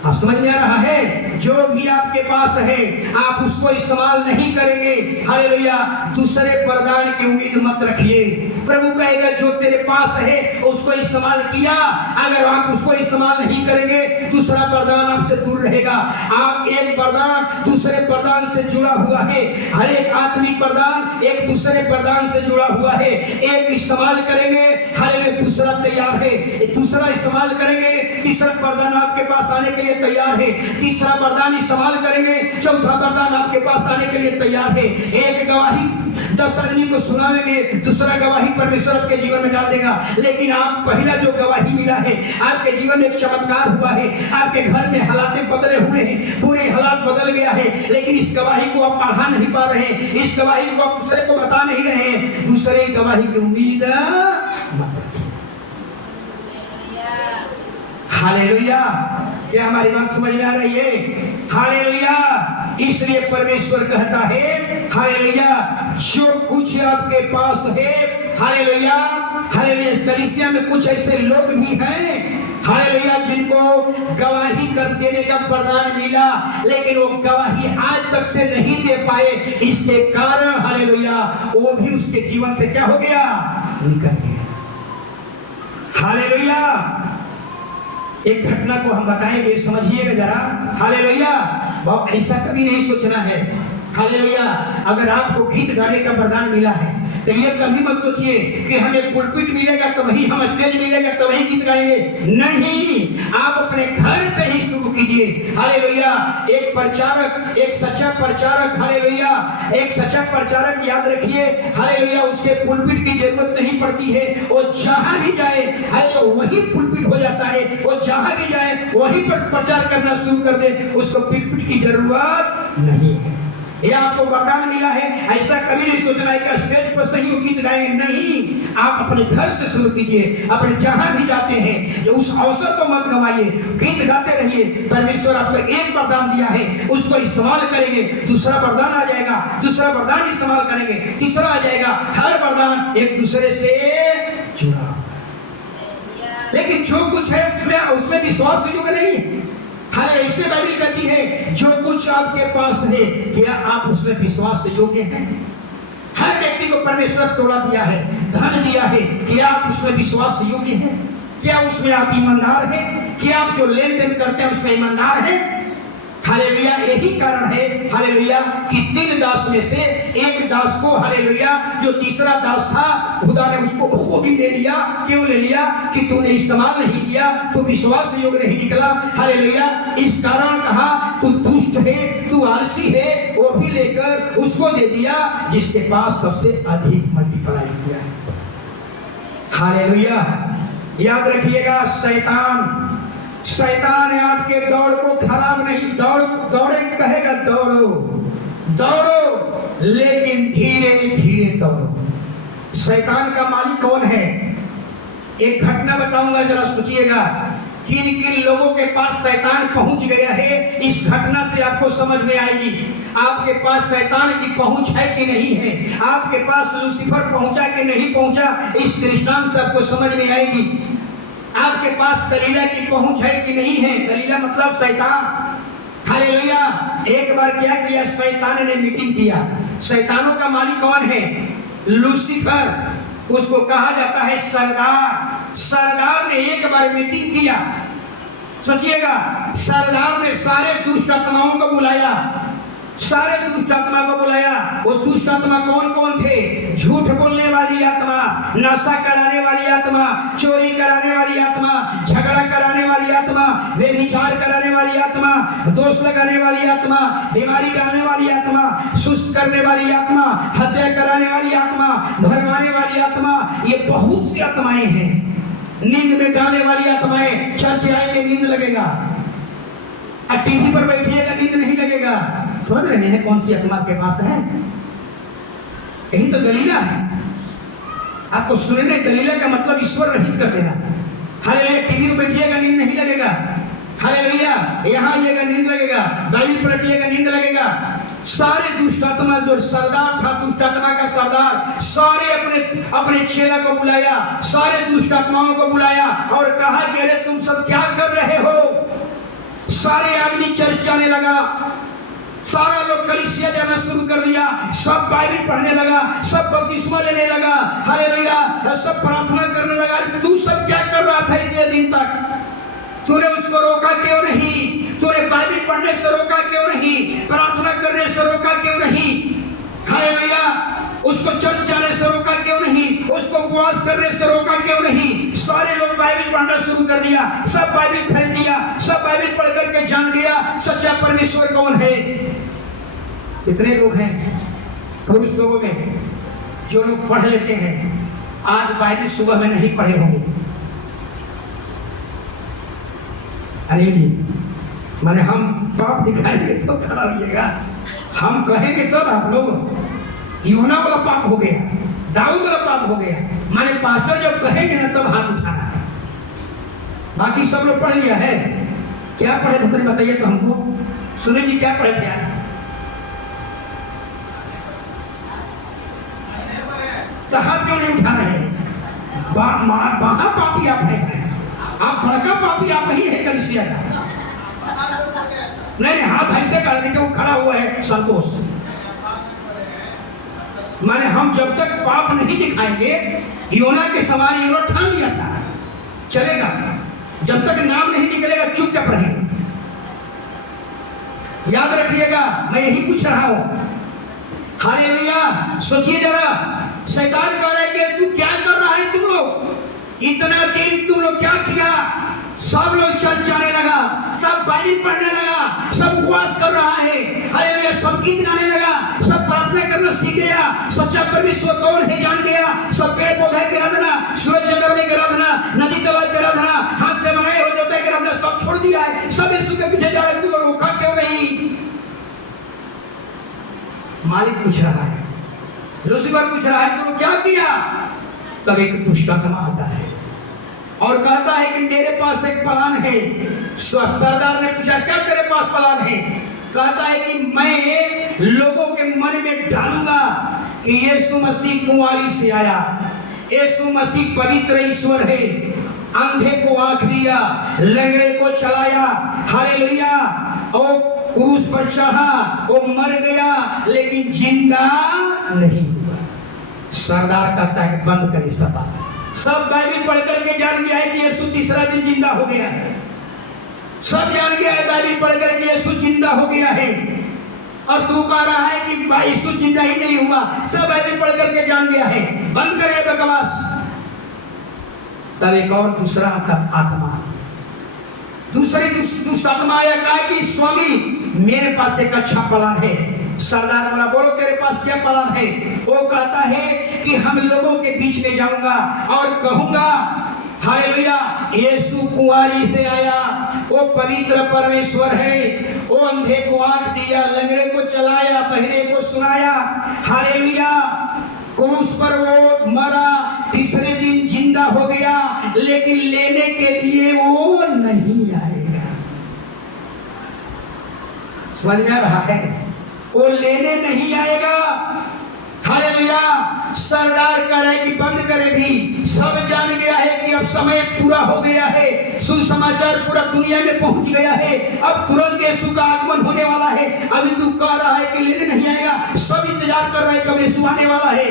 आप समझ में आ रहा है? जो भी आपके पास है आप उसको इस्तेमाल नहीं करेंगे। हालेलुया। दूसरे वरदान की उम्मीद मत रखिए। प्रभु कहेगा जो तेरे पास है उसको इस्तेमाल किया, अगर आप उसको इस्तेमाल नहीं करेंगे दूसरा वरदान आपसे दूर रहेगा। आप एक वरदान दूसरे वरदान से जुड़ा हुआ है, हर एक आत्मिक वरदान एक दूसरे वरदान से जुड़ा हुआ है। एक इस्तेमाल करेंगे हालेलुया दूसरा तैयार है, दूसरा इस्तेमाल करेंगे तीसरा वरदान आपके पास आने के लिए तैयार है, तीसरा वरदान इस्तेमाल करेंगे चौथा वरदान आपके पास आने के लिए तैयार है। एक गवाही 10 आदमी को सुनाएंगे, दूसरा गवाही परमेश्वर आपके जीवन में डाल देगा। लेकिन आप पहला जो गवाही मिला है, आपके जीवन में चमत्कार हुआ है, आपके घर में हालातें बदले हुए हैं, पूरे हालात बदल गया है, लेकिन इस गवाही को आप बढ़ा नहीं पा रहे हैं, इस गवाही को आप दूसरे को बता नहीं रहे हैं, दूसरे गवाही की उम्मीद हालेलुया। क्या हमारी बात समझ में आ रही है? हालेलुया। इसलिए परमेश्वर कहता है हालेलुया जो कुछ आपके पास है हालेलुया हालेलुया। कलीसिया में कुछ ऐसे लोग भी हैं हालेलुया जिनको गवाही कर देने का वरदान मिला, लेकिन वो गवाही आज तक से नहीं दे पाए। इसके कारण हालेलुया वो भी उसके जीवन से क्या हो गया, निकल गया। हालेलुया। एक घटना को हम बताएंगे, समझिएगा जरा। हालेलुया। बहुत ऐसा कभी नहीं सोचना है हालेलुया। अगर आपको गीत गाने का वरदान मिला है तो ये कभी मत सोचिए कि हमें पुलपिट मिलेगा तो वही हम स्टेज मिलेगा तो वही गीत गाएंगे। नहीं, आप अपने घर से ही शुरू कीजिए हालेलुया। एक प्रचारक, एक सच्चा प्रचारक हालेलुया, एक सच्चा प्रचारक याद रखिए हालेलुया, उसके पुलपिट की जरूरत नहीं पड़ती है। वो जहां भी जाए हालेलुया वही पुलपिट हो जाता है। वो जहां भी जाए वही पर प्रचार करना शुरू कर दे, उसको पुलपिट की जरूरत नहीं है। ये आपको वरदान मिला है, ऐसा कभी नहीं सोचना है कि स्टेज पर सही गीत गाएंगे। नहीं, आप अपने घर से शुरू कीजिए। अपने जहां भी जाते हैं जो उस अवसर को मत गंवाइए, गीत गाते रहिए। परमेश्वर आपको एक वरदान दिया है, उसको इस्तेमाल करेंगे, दूसरा वरदान आ जाएगा, दूसरा वरदान इस्तेमाल करेंगे, तीसरा आ जाएगा। हर वरदान एक दूसरे से जुड़ा, लेकिन जो कुछ है उसमें विश्वास से जुड़ा नहीं है। हालेलुया। इसलिए बाइबल कहती है जो कुछ आपके पास है क्या आप उसमें विश्वास से योग्य हैं? हर व्यक्ति को परमेश्वर तोड़ा दिया है, धन दिया है, क्या आप उसमें विश्वास से योग्य हैं? क्या उसमें आप ईमानदार हैं? क्या आप जो लेन देन करते हैं उसमें ईमानदार हैं? हालेलुया। यही कारण है हालेलुया कि 3 दास में से एक दास को हालेलुया जो तीसरा दास था खुदा ने उसको भी ले लिया। क्यों ले लिया? कि तूने इस्तेमाल नहीं किया, तू विश्वास योग्य नहीं निकला हालेलुया। इस कारण कहा तू दुष्ट है, तू आलसी है, वो भी लेकर उसको दे दिया जिसके पास सबसे अधिक मल्टीप्लाई किया है। हालेलुया। याद रखिएगा शैतान है आपके दौड़ को खराब नहीं, दौड़े कहेगा दौड़ो लेकिन धीरे धीरे दौड़ो। शैतान का मालिक कौन है? एक घटना बताऊंगा, जरा सोचिएगा। किन किन लोगों के पास शैतान पहुंच गया है, इस घटना से आपको समझ में आएगी। आपके पास शैतान की पहुंच है कि नहीं है, आपके पास लूसीफर पहुंचा कि नहीं पहुंचा, इस दृष्टांत से आपको समझ में आएगी। आपके पास दलीला की पहुंच है कि नहीं है। दलीला मतलब शैतान। हालेलुया। एक बार क्या किया, शैतान ने मीटिंग किया। शैतानों का मालिक कौन है? लूसीफर। उसको कहा जाता है सरदार। सरदार ने एक बार मीटिंग किया। सोचिएगा, सरदार ने सारे दुष्ट आत्माओं को बुलाया, सारे दुष्ट आत्मा को बुलाया। वो दुष्ट आत्मा कौन कौन थे? झूठ बोलने वाली आत्मा, नशा कराने वाली आत्मा, चोरी कराने वाली आत्मा, झगड़ा कराने वाली आत्मा, व्यभिचार कराने वाली आत्मा, दोष लगाने वाली आत्मा, बीमारी कराने वाली आत्मा, सुस्त करने वाली आत्मा, हत्या कराने वाली आत्मा, भरमाने वाली आत्मा। ये बहुत सी आत्माएं हैं। नींद में डालने वाली आत्माएं। चर्च आएंगे नींद लगेगा, टीवी पर बैठिएगा नींद नहीं लगेगा। समझ रहे हैं कौन सी आत्मा आपके पास है? यही तो दलीला है। आपको सुनने दलीला का मतलब ईश्वर रहित कर देना। हालेलुया। टीवी में बैठिएगा नींद नहीं लगेगा। हालेलुया। यहाँ आइएगा नींद लगेगा, बाइबल पढ़िएगा नींद लगेगा। सारे दुष्ट आत्मा, जो सरदार था दुष्ट आत्मा का सरदार, सारे अपने चेला को बुलाया, सारे दुष्ट आत्माओं को बुलाया और कहा कि अरे तुम सब क्या कर रहे हो? सारे आदमी चर्च जाने लगा, सारा लोग कलीसिया जाना शुरू कर दिया, सब बाइबल पढ़ने लगा, सब बपतिस्मा लेने लगा, हालेलुया, सब प्रार्थना करने लगा। तू सब क्या कर रहा था इतने दिन तक? तूने उसको रोका क्यों नहीं? तूने बाइबल पढ़ने से रोका क्यों नहीं? प्रार्थना करने से रोका क्यों नहीं? हालेलुया, उसको चर्च जाने से रोका क्यों नहीं? उसको उपवास करने से रोका क्यों नहीं? सारे लोग बाइबल पढ़ना शुरू कर दिया, सब बाइबल खरीद दिया, सब बाइबल पढ़ करके जान गया सच्चा परमेश्वर कौन है। कितने लोग हैं पुरुष लोगों में जो लोग पढ़ लेते हैं, आज बाइबल सुबह में नहीं पढ़े होंगे। अनिल जी, माने हम पाप दिखाएंगे तो खड़ा होइएगा, हम कहेंगे तो आप लोग यूहन्ना वाला पाप हो गया, दाऊद वाला पाप हो गया। माने पास्टर जब कहेंगे ना तब हाथ उठाना है। बाकी सब लोग पढ़ लिया है, क्या पढ़े थे बताइए तो हमको। सुने जी क्या पढ़े थे आज? तो हाथ क्यों नहीं उठा रहे? पापी आप हैं, आप बड़का पापी आप नहीं है कलीसिया का। नहीं, हाथ ऐसे कर देंगे, वो खड़ा हुआ है संतोष। माने हम जब तक पाप नहीं दिखाएंगे, योना के सवाल योना ठान लिया था चलेगा, जब तक नाम नहीं निकलेगा चुपचाप रहेंगे। याद रखिएगा, मैं यही पूछ रहा हूं। हालेलुया, सोचिए जरा, शैतान कह रहा है कि तू क्या कर रहा है? तुम लोग इतना दिन तुम लोग क्या किया? सब लोग चर्च जाने लगा, सब बाइबल पढ़ने लगा, सब उपवास कर रहा है, हालेलुया, सब गीत गाने लगा, सब प्रार्थना करना सीख गया, सच्चा परमेश्वर कौन है जान गया, सब पेड़ पौधे की आराधना, सूरज चंद्रमा की आराधना, नदी तालाब की आराधना, हाथ से बनाए हुए देवता की आराधना सब छोड़ दिया है, सब यीशु के पीछे जा रहे। तुम लोग रोका क्यों नहीं? मालिक पूछ रहा है, लूसीफर पूछ रहा है, तुम क्या किया? तब एक दुष्ट आत्मा आता है और कहता है कि मेरे पास एक प्लान है। सरदार ने पूछा, क्या तेरे पास प्लान है? कहता है कि मैं लोगों के मन में डालूंगा कि यीशु मसीह कुंवारी से आया, यीशु मसीह पवित्र ईश्वर है, अंधे को आंख दिया, लंगड़े को चलाया, हालेलुया, और क्रूस पर चढ़ा, वो मर गया लेकिन जिंदा नहीं हुआ। सरदार कहता है बंद करें सभा। सब बाइबल पढ़ करके जान गया है कि यीशु तीसरा दिन जिंदा हो गया है। सब जान गया है बाइबल पढ़ करके यीशु जिंदा हो गया है, और तू कह रहा है कि यीशु जिंदा ही नहीं हुआ। सब बाइबल पढ़ करके जान गया है, बंद करे बकवास। तब एक और दूसरा आत्मा, दूसरी दुष्ट आत्मा आया, कहा कि स्वामी मेरे पास एक अच्छा प्लान है। सरदार वाला, बोलो तेरे पास क्या प्लान है? वो कहता है कि हम लोगों के बीच में जाऊंगा और कहूंगा, हालेलुया, यीशु कुंवारी से आया, वो पवित्र परमेश्वर है, वो अंधे को आंख दिया, लंगड़े को चलाया, बहरे को सुनाया, हालेलुया, क्रूस पर वो मरा, तीसरे दिन जिंदा हो गया, लेकिन लेने के लिए वो नहीं आएगा। समझ में आ रहा है? वो लेने नहीं आएगा। हालेलुया, सरदार कह रहे कि बंद करे भी। सब जान गया है कि अब समय पूरा हो गया है, सुसमाचार पूरा दुनिया में पहुंच गया है, अब तुरंत यीशु का आगमन होने वाला है। अभी तू कह रहा है कि लेने नहीं आएगा, सब इंतजार कर रहे हैं कब यीशु आने वाला है।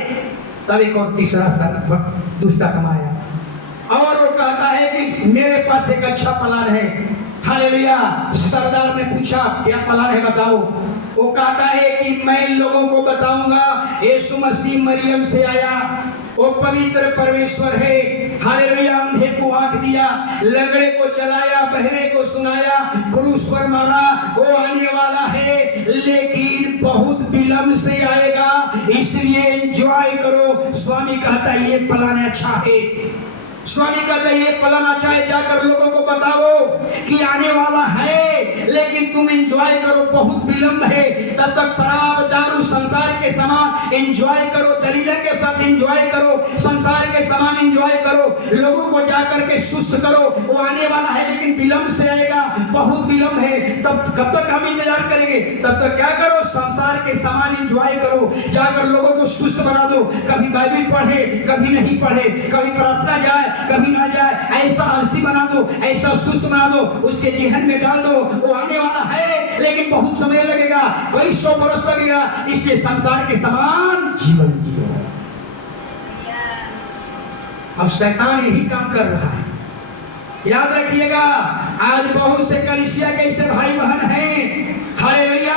तब एक और तीसरा दुष्ट आत्मा आया और वो कहता है कि मेरे पास एक अच्छा प्लान है। हालेलुया, सरदार ने पूछा क्या प्लान है बताओ? वो कहता है कि मैं लोगों को बताऊंगा यीशु मसीह मरियम से आया, वो पवित्र परमेश्वर है, हालेलुया, अंधे को आंख दिया, लंगड़े को चलाया, बहरे को सुनाया, क्रूस पर मरा, वो आने वाला है, लेकिन बहुत विलंब से आएगा, इसलिए एंजॉय करो। स्वामी कहता है ये प्लान अच्छा है। स्वामी कहता है ये प्लान अच्छा है, जाकर लोगों को बताओ कि आने वाला है, लेकिन तुम एंजॉय करो, बहुत विलंब है, तब तक शराब दारू संसार के सामान एंजॉय करो, दलीला के साथ एंजॉय करो, संसार के सामान एंजॉय करो, लोगों को जाकर के सुस्त करो, वो आने वाला है लेकिन विलंब से आएगा, बहुत विलंब है। तब कब तक हम इंतजार करेंगे? तब तक क्या करो, संसार के सामान एंजॉय करो, जाकर लोगों को सुस्त बना दो, कभी बाइबल पढ़े कभी नहीं पढ़े, कभी प्रार्थना जाए कभी ना जाए, ऐसा आलसी बना दो, ऐसा सुस्त बना दो, उसके जेहन में डाल दो, वो आने वाला है लेकिन बहुत समय लगेगा, कई 100 वर्ष लगेगा, इसलिए संसार के समान जीवन जियो। अब शैतान यही काम कर रहा है। याद रखिएगा, आज बहुत से कलीसिया के ऐसे भाई बहन हैं, हालेलुया,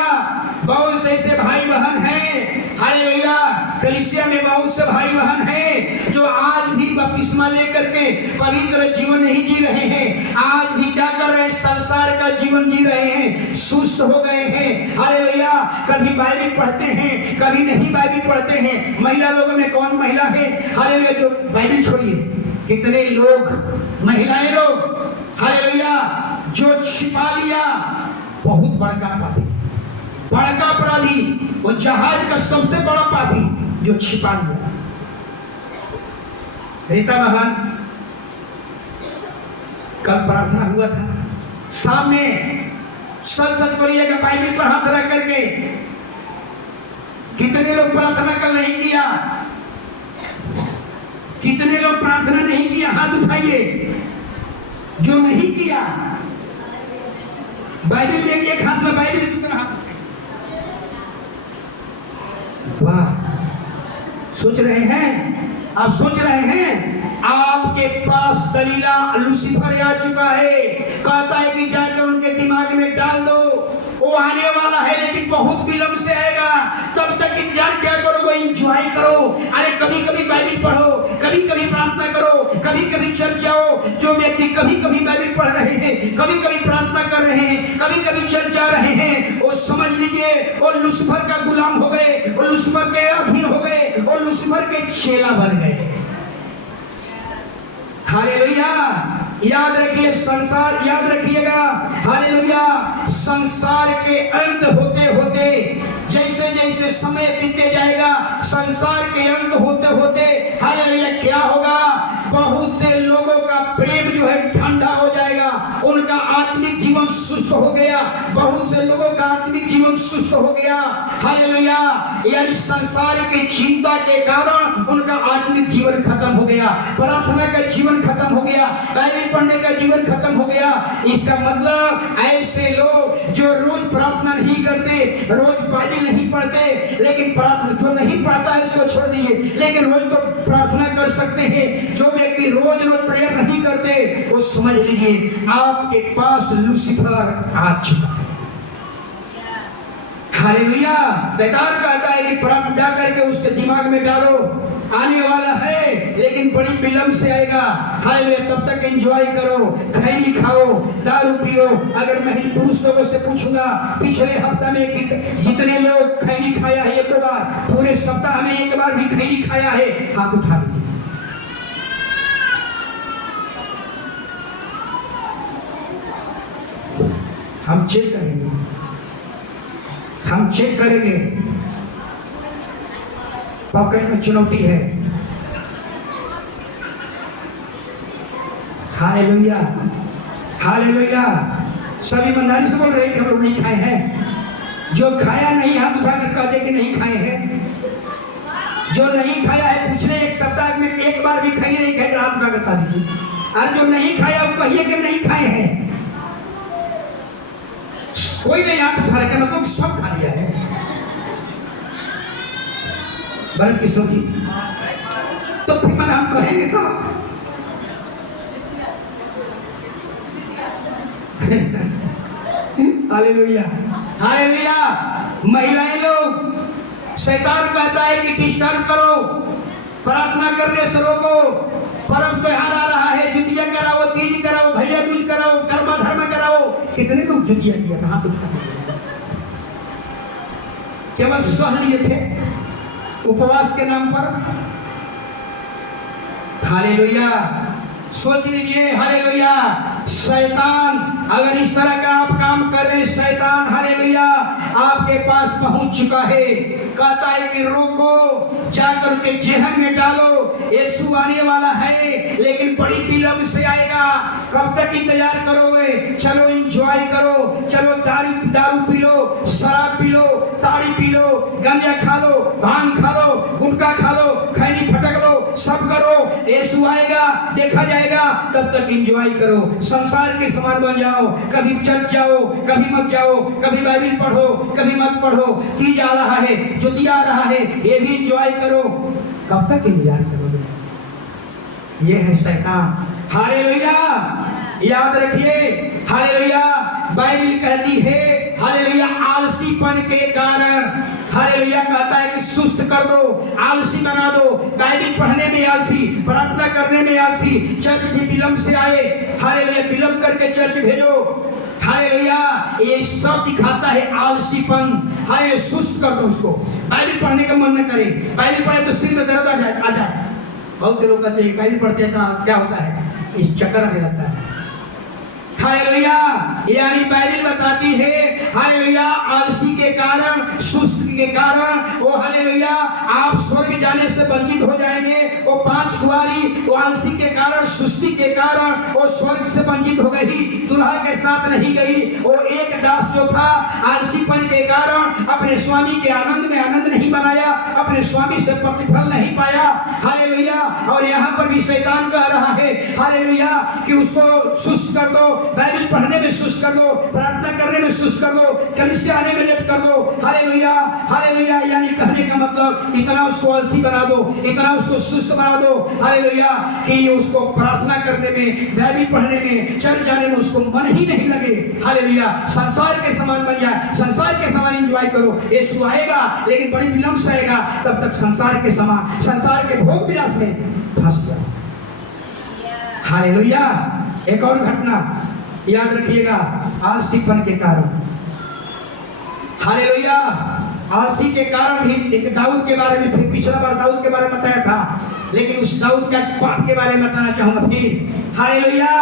बहुत से ऐसे भाई बहन हैं, हालेलुया, कलीसिया में बहुत से भाई बहन हैं जो आज भी बपतिस्मा लेकर के पवित्र जीवन नहीं जी रहे हैं, आज भी क्या कर रहे हैं, संसार का जीवन जी रहे हैं, सुस्त हो गए हैं, हालेलुया, कभी बाइबल पढ़ते हैं कभी नहीं बाइबल पढ़ते हैं। महिला लोगों में कौन महिला है, हालेलुया, जो बाइबल छोड़िए, कितने लोग महिलाएं लोग, हालेलुया, जो छिपा लिया, बहुत बड़का पापी, बड़का अपराधी, वो जहाज का सबसे बड़ा पापी जो छिपा लिया। रीता बहन, कल प्रार्थना हुआ था, सामने सच सच बोलिएगा, बाइबल पर हाथ रख करके, कितने लोग प्रार्थना कल नहीं किया, कितने लोग प्रार्थना नहीं किया, हाथ उठाइए। जो नहीं किया, बाइबल में एक हाथ में बाइबल, दूसरा हाथ, वाह, सोच रहे हैं, आप सोच रहे हैं, आपके पास दलीला लूसीफर आ चुका है, कहता है कि जाकर उनके दिमाग में डाल दो, वो आने वाला है लेकिन बहुत विलंब से आएगा, तब तक इंतजार क्या करोगे, एंजॉय करो। अरे कभी कभी बाइबल पढ़ो, कभी कभी प्रार्थना करो, कभी कभी चर्च जाओ। जो व्यक्ति कभी कभी बाइबल पढ़ रहे हैं, कभी कभी प्रार्थना कर रहे हैं, कभी कभी चर्च जा रहे हैं, वो समझ लीजिए वो लूसीफर का गुलाम हो गए, वो लूसीफर के अधीन हो गए, वो लूसीफर के चेला बन गए। हालेलुया, याद रखिए, संसार, याद रखिएगा, हालेलुया, संसार के अंत होते होते, जैसे जैसे समय बीते जाएगा, संसार के अंत होते होते, हालेलुया, क्या होगा, बहुत से लोगों का प्रेम जो है ठंडा हो जाएगा, उनका आत्मिक जीवन सुस्त हो गया, बहुत से लोगों का आत्मिक जीवन सुस्त हो गया, हालेलुया, यानी संसार की चिंता के कारण उनका आत्मिक जीवन खत्म हो गया, प्रार्थना का जीवन खत्म हो गया, बाइबल पढ़ने का जीवन खत्म हो गया। इसका मतलब ऐसे लोग जो रोज प्रार्थना नहीं करते, रोज बाइबल नहीं पढ़ते, लेकिन प्रार्थना जो नहीं पढ़ता है उसको छोड़ दीजिए, लेकिन रोज तो प्रार्थना कर सकते हैं। जो व्यक्ति रोज रोज प्रेयर नहीं करते, वो समझ लीजिए आपके पास लूसीफर आ चुका है। हालेलुया, शैतान कहता है कि प्रार्थना जा करके उसके दिमाग में डालो, आने वाला है लेकिन बड़ी विलंब से आएगा, हालेलुया, तब तक एंजॉय करो, खैनी खाओ, दारू पियो। अगर मैं पुरुष लोगों से पूछूंगा, पिछले हफ्ता में जितने लोग खैनी खाया है, एक बार पूरे सप्ताह में एक बार भी खैनी खाया है, हाथ उठा लीजिए। हम चेक करेंगे, हम चेक करेंगे, पॉकेट में चुनौती है। हालेलुया, हालेलुया, सभी ईमानदारी से बोल रहे हैं कि हम लोग नहीं खाए हैं। जो खाया नहीं हाथ उठाकर कह दे कि नहीं खाए हैं। जो नहीं खाया है, पिछले एक सप्ताह में एक बार भी खाई नहीं खाए, हाथ उठाकर कह दीजिए। और जो नहीं खाया वो कहिए कि नहीं खाए हैं। कोई नहीं हाथ उठा रखे, मतलब सब खा लिया है। भरत किशोर जी, तो फिर मन हम कहेंगे तो हालेलुया, हालेलुया। महिलाएं लोग, शैतान कहता है कि डिस्टर्ब करो, प्रार्थना करने से रोको, पर्व त्योहार आ रहा है, जुतिया कराओ, तीज कराओ, भैया दूज कराओ, कर्मा धर्म कराओ। कितने लोग जुतिया किया था, हाथ उठा, केवल सह लिए थे उपवास के नाम पर। हालेलुया, सोच लीजिए, हालेलुया, शैतान अगर इस तरह का आप काम कर रहे हैं, शैतान हालेलुया आपके पास पहुंच चुका है। कहता है कि रोको, जाकर के जेहन में डालो, यीशु आने वाला है लेकिन बड़ी विलंब से आएगा। कब तक इंतजार करोगे? चलो एंजॉय करो, चलो दारू पी लो, शराब पी लो, ताड़ी पी लो, गांजा खा लो, भांग खा लो, गुटखा खा लो, खैनी फटक लो, सब करो। यीशु आएगा, देखा जाएगा, तब तक एंजॉय करो, संसार के समान बन जाओ। कभी चर्च जाओ, कभी मत जाओ, कभी बाइबल पढ़ो, कभी मत पढ़ो, की जा रहा है, जो दिया रहा है ये भी एंजॉय करो। कब तक इंतजार करोगे? ये है शैतान। हालेलुया, याद रखिए, हालेलुया बाइबल कहती है हालेलुया आलसीपन के कारण, हालेलुया कहता है कि सुस्त कर दो, आलसी बना दो। बाइबल पढ़ने में आलसी, प्रार्थना करने में आलसी, चर्च भी विलंब से आए, हालेलुया विलंब करके चर्च भेजो, हालेलुया ये सब दिखाता है आलसीपन। हालेलुया सुस्त कर दो उसको। बाइबल पढ़ने का मन न करे, बाइबल पढ़े तो सिर में दर्द आ जाए। बहुत से लोग कहते हैं बाइबल पढ़ते हैं तो क्या होता है, इस चक्कर में लगता है। हालेलुया यानी बाइबल बताती है हालेलुया आलसी के कारण, सुस्त के कारण वो हालेलुया आप स्वर्ग जाने से वंचित हो जाएंगे। वो 5 कुंवारी वो आलसी के कारण, सुस्ती के कारण वो स्वर्ग से वंचित हो गई, दुल्हा के साथ नहीं गई। वो एक दास जो था आलसीपन के कारण अपने स्वामी के आनंद में आनंद नहीं बनाया, अपने स्वामी से प्रतिफल नहीं पाया। हालेलुया और यहाँ पर भी शैतान कह रहा है हालेलुया कि उसको सुस्त कर दो, बाइबल पढ़ने में सुस्त कर दो, प्रार्थना करने में सुस्त कर दो, कलीसिया आने में लेट कर दो। हालेलुया हालेलुया यानी कहने का मतलब इतना उसको आलसी बना दो, इतना उसको सुस्त बना दो हालेलुया कि उसको प्रार्थना करने में, बाइबल पढ़ने में, चर्च जाने में उसको मन ही नहीं लगे। हालेलुया संसार के समान बन जाए, संसार के समान एंजॉय करो। यीशु आएगा लेकिन बड़ी विलंब से आएगा, तब तक संसार के समान, संसार के भोग विलास में फंस जाओ। हालेलुया एक और घटना याद रखिएगा आलसीपन के कारण। हालेलुया आलसी के कारण भी एक दाऊद के बारे में, फिर पिछला बार दाऊद के बारे में बताया था, लेकिन उस दाऊद का पाप के बारे में बताना चाहूंगा फिर। Hallelujah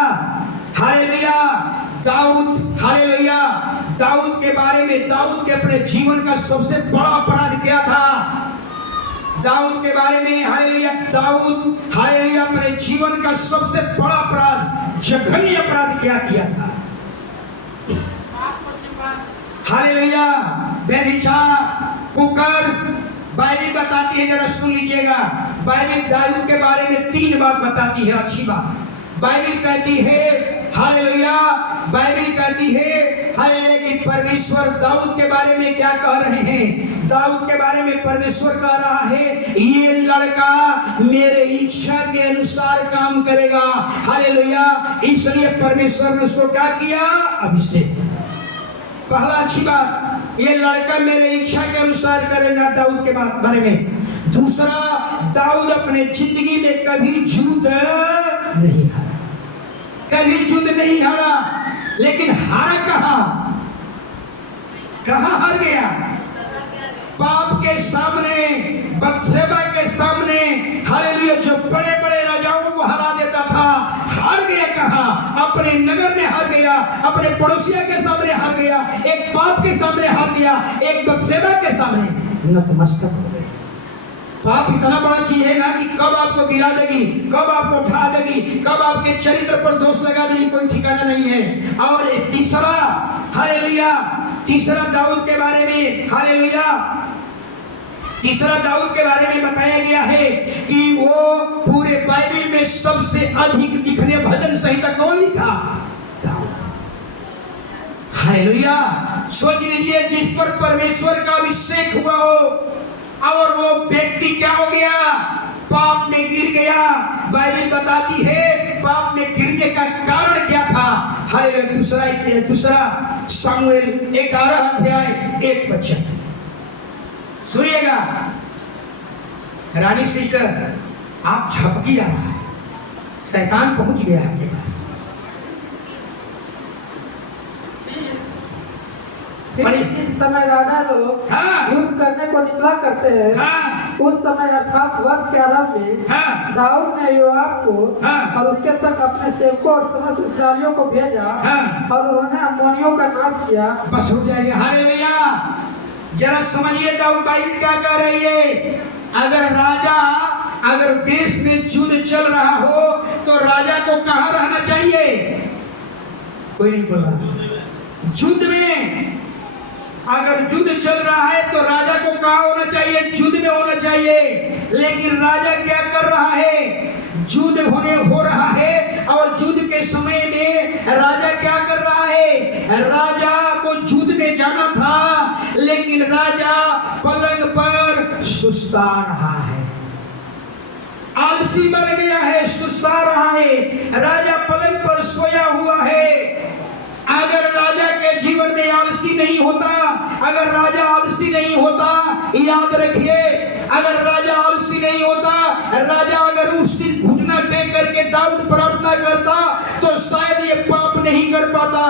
hallelujah Dawood, hallelujah Dawood के बारे में, दाऊद के अपने जीवन का सबसे बड़ा अपराध क्या था? दाऊद के बारे में हालेलुया दाऊद हालेलुया अपने जीवन का सबसे बड़ा अपराध, जघन्य अपराध क्या किया था? हालेलुया व्यभिचार, कुकर्म। बाइबल बताती है, जरा सुन लीजिएगा, बाइबल दाऊद के बारे में 3 बात बताती है, अच्छी बात। बाइबल कहती है हालेलुया, बाइबल कहती है हालेलुया कि परमेश्वर दाऊद के बारे में क्या कह रहे हैं? दाऊद के बारे में परमेश्वर कह रहा है ये लड़का मेरे इच्छा के अनुसार काम करेगा। हालेलुया इसलिए परमेश्वर ने उसको क्या किया? अभिषेक। पहला अच्छी बात, ये लड़का मेरे इच्छा के अनुसार करेगा दाऊद के बारे में। दूसरा, दाऊद अपने जिंदगी में कभी युद्ध नहीं हारा, कभी युद्ध नहीं हारा। लेकिन हारा कहां हार गया? पाप के सामने, बत्शेबा के सामने। हालेलुया जो बड़े बड़े राजाओं को हरा देता था, हार गया कहां? अपने नगर में हार गया, अपने पड़ोसिया के सामने हार गया, एक पाप के सामने हार गया, एक बत्शेबा के सामने नतमस्तक हो गए। पाप इतना बड़ा चीज है ना कि कब आपको गिरा देगी, कब आपको उठा देगी, कब आपके चरित्र पर दोष लगा देगी, कोई ठिकाना नहीं है। और तीसरा हालेलुया, तीसरा दाऊद के बारे में हालेलुया, तीसरा दाऊद के बारे में बताया गया है कि वो पूरे बाइबल में सबसे अधिक लिखने भजन संहिता कौन लिखा? दाऊद। हालेलुया सोच लीजिए, जिस पर परमेश्वर का अभिषेक हुआ हो और वो व्यक्ति क्या हो गया? पाप में गिर गया। बाइबल बताती है पाप में गिरने का कारण क्या था? हालेलुया दूसरा सामुएल 11 अध्याय 1 वचन सुनिएगा। रानी सिस्टर आप झपकी आ रहा है, शैतान पहुंच गया आपके पास। इस समय राजा लोग युद्ध करने को निकला करते हैं। उस समय अर्थात वर्ष के आरंभ में हाँ। दाऊद ने योआब को हाँ। और उसके संग अपने सेवकों और समस्त इस्राएलियों को भेजा हाँ। और उन्होंने अम्मोनियों का नाश किया। बस हो जाएगा। हालेलुया। जरा समझिए दाऊद बाइबल क्या कह रही है। अगर देश में युद्ध चल रहा हो तो राजा को कहाँ रहना चाहिए? कोई नहीं बोल रहा। युद्ध में अगर युद्ध चल रहा है तो राजा को कहाँ होना चाहिए? युद्ध में होना चाहिए। लेकिन राजा क्या कर रहा है? युद्ध हो रहा है और युद्ध के समय में राजा क्या कर रहा है? राजा को युद्ध में जाना था लेकिन राजा पलंग पर सुस्ता रहा है, आलसी बन गया है, सुस्ता रहा है। राजा पलंग पर सोया हुआ है। अगर राजा के जीवन में आलसी नहीं होता, अगर राजा आलसी नहीं होता, याद रखिए, अगर राजा आलसी नहीं होता, राजा अगर उस दिन घुटना टेक करके दाऊद प्रार्थना करता तो शायद ये पाप नहीं कर पाता।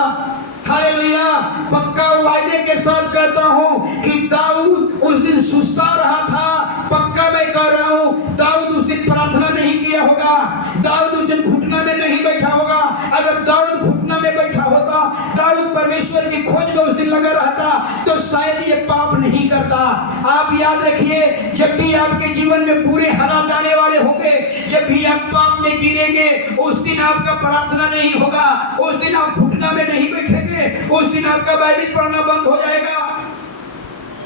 हालेलुया। पक्का वायदे के साथ कहता हूं कि दाऊद उस दिन सुस्ता रहा था। पक्का मैं कह रहा हूं, दाऊद उस दिन प्रार्थना नहीं किया होगा, दाऊद उस दिन घुटना में नहीं बैठा होगा। अगर दाऊद घुटना में बैठा होता, दाऊद परमेश्वर की खोज में उस दिन लगा रहता तो शायद ये पाप नहीं करता। आप याद रखिए, जब भी आपके जीवन में बुरे हालात आने वाले होंगे, जब भी आप पाप में गिरेंगे, उस दिन आपका प्रार्थना नहीं होगा, उस दिन आप घुटना में नहीं बैठेंगे, उस दिन आपका बाइबल पढ़ना बंद हो जाएगा।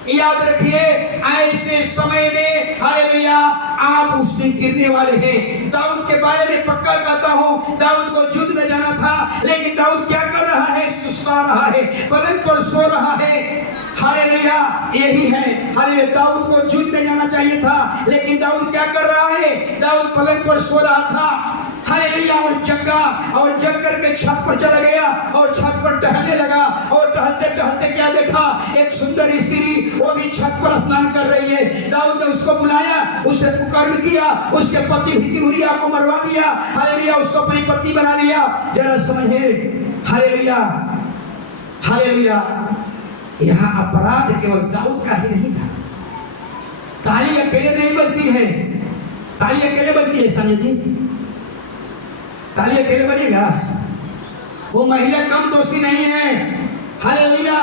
याद रखिए, ऐसे समय में हालेलुया आप उस दिन गिरने वाले हैं। दाऊद के बारे में पक्का कहता हूं, दाऊद को युद्ध में जाना था लेकिन दाऊद क्या कर रहा है? सुस्ता रहा है, पलंग पर सो रहा है। हालेलुया। यही है, हालेलुया। दाऊद को युद्ध में जाना चाहिए था लेकिन दाऊद क्या कर रहा है? दाऊद पलंग पर सो रहा था। हालेलुया। और जग करके छत पर चला गया और छत पर टहलने लगा और टहलते टहलते क्या देखा? एक सुंदर स्त्री, वो भी छत पर स्नान कर रही है। दाऊद ने उसको बुलाया, उससे पुकार किया, उसके पति हित्ती को मरवा दिया। हालेलुया। उसको अपनी पत्नी बना लिया। जरा समझिए, हालेलुया, हालेलुया। यहाँ अपराध केवल दाऊद का ही नहीं था। ताली अकेले नहीं बजती है, ताली अकेले बजती है। संजय जी, ताली अकेले बजेगा? वो महिला कम दोषी नहीं है। हालेलुया।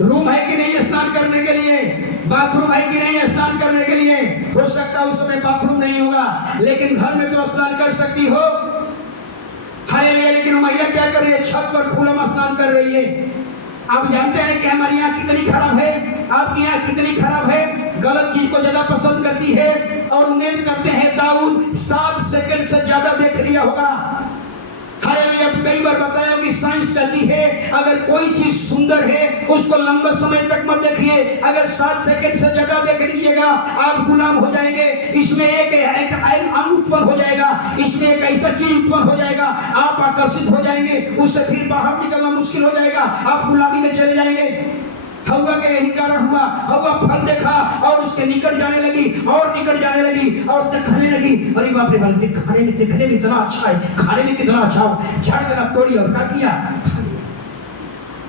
रूम है कि नहीं स्नान करने के लिए? बाथरूम है कि नहीं स्नान करने के लिए? हो सकता है उस समय बाथरूम नहीं होगा लेकिन घर में तो स्नान कर सकती हो। हालेलुया। लेकिन वो महिला क्या कर रही है? छत पर खुला में स्नान कर रही है। आप जानते हैं कि हमारी आंख कितनी खराब है, आपकी आंख कितनी खराब है, गलत चीज को ज्यादा पसंद करती है और उम्मीद करते हैं दाऊद 7 सेकंड से ज्यादा देख लिया होगा। हालेलुया। कई बार बताया कि साइंस कहती है अगर कोई चीज सुंदर है उसको लंबा समय तक मत देखिए, अगर 7 सेकंड से ज्यादा देख लीजिएगा आप गुलाम हो जाएंगे। इसमें एक अंग उत्पन्न हो जाएगा, इसमें एक ऐसा चीज उत्पन्न हो जाएगा, आप आकर्षित हो जाएंगे, उससे फिर बाहर निकलना मुश्किल हो जाएगा, आप गुलामी में चले जाएंगे। हवा का यही कारण हुआ। हवा फल देखा और उसके निकट जाने लगी और निकट जाने लगी और दिखाने लगी। अरे बाप रे बाप, दिखने में इतना अच्छा है, खाने में कितना अच्छा हो, झाड़ देना तोड़ी और क्या किया?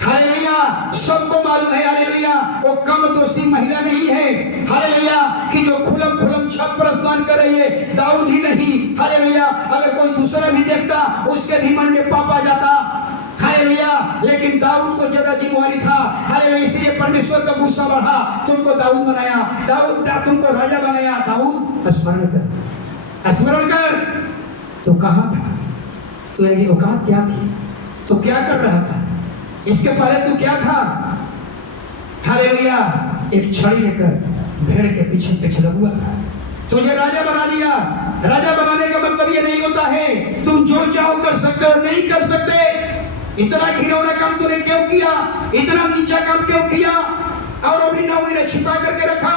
हालेलुया। सबको मालूम है हालेलुया वो कम दोषी महिला नहीं है। हालेलुया। कि जो खुलम खुलम छत पर स्नान कर रही है, दाऊद ही नहीं। हालेलुया। अगर कोई दूसरा भी देखता उसके भी मन में पाप आ जाता। हालेलुया। लेकिन दाऊद को ज्यादा जिम्मेवारी था। हालेलुया। इसलिए परमेश्वर का गुस्सा बढ़ा, तुमको दाऊद बनाया, दाऊद तुमको राजा बनाया। दाऊद स्मरण कर, स्मरण कर, तो कहां था? तो ये औकात क्या थी? तो क्या कर रहा था? इसके पहले तू क्या था? हालेलुया। एक छड़ी लेकर भेड़ के पीछे पीछे लगा था। तुझे राजा बना दिया। राजा बनाने का मतलब ये नहीं होता है तुम जो चाहो कर सकते हो, नहीं कर सकते। इतना घिनौना काम तूने क्यों किया? इतना नीचा काम क्यों किया? और अभी नौकरी ने छिपा करके रखा।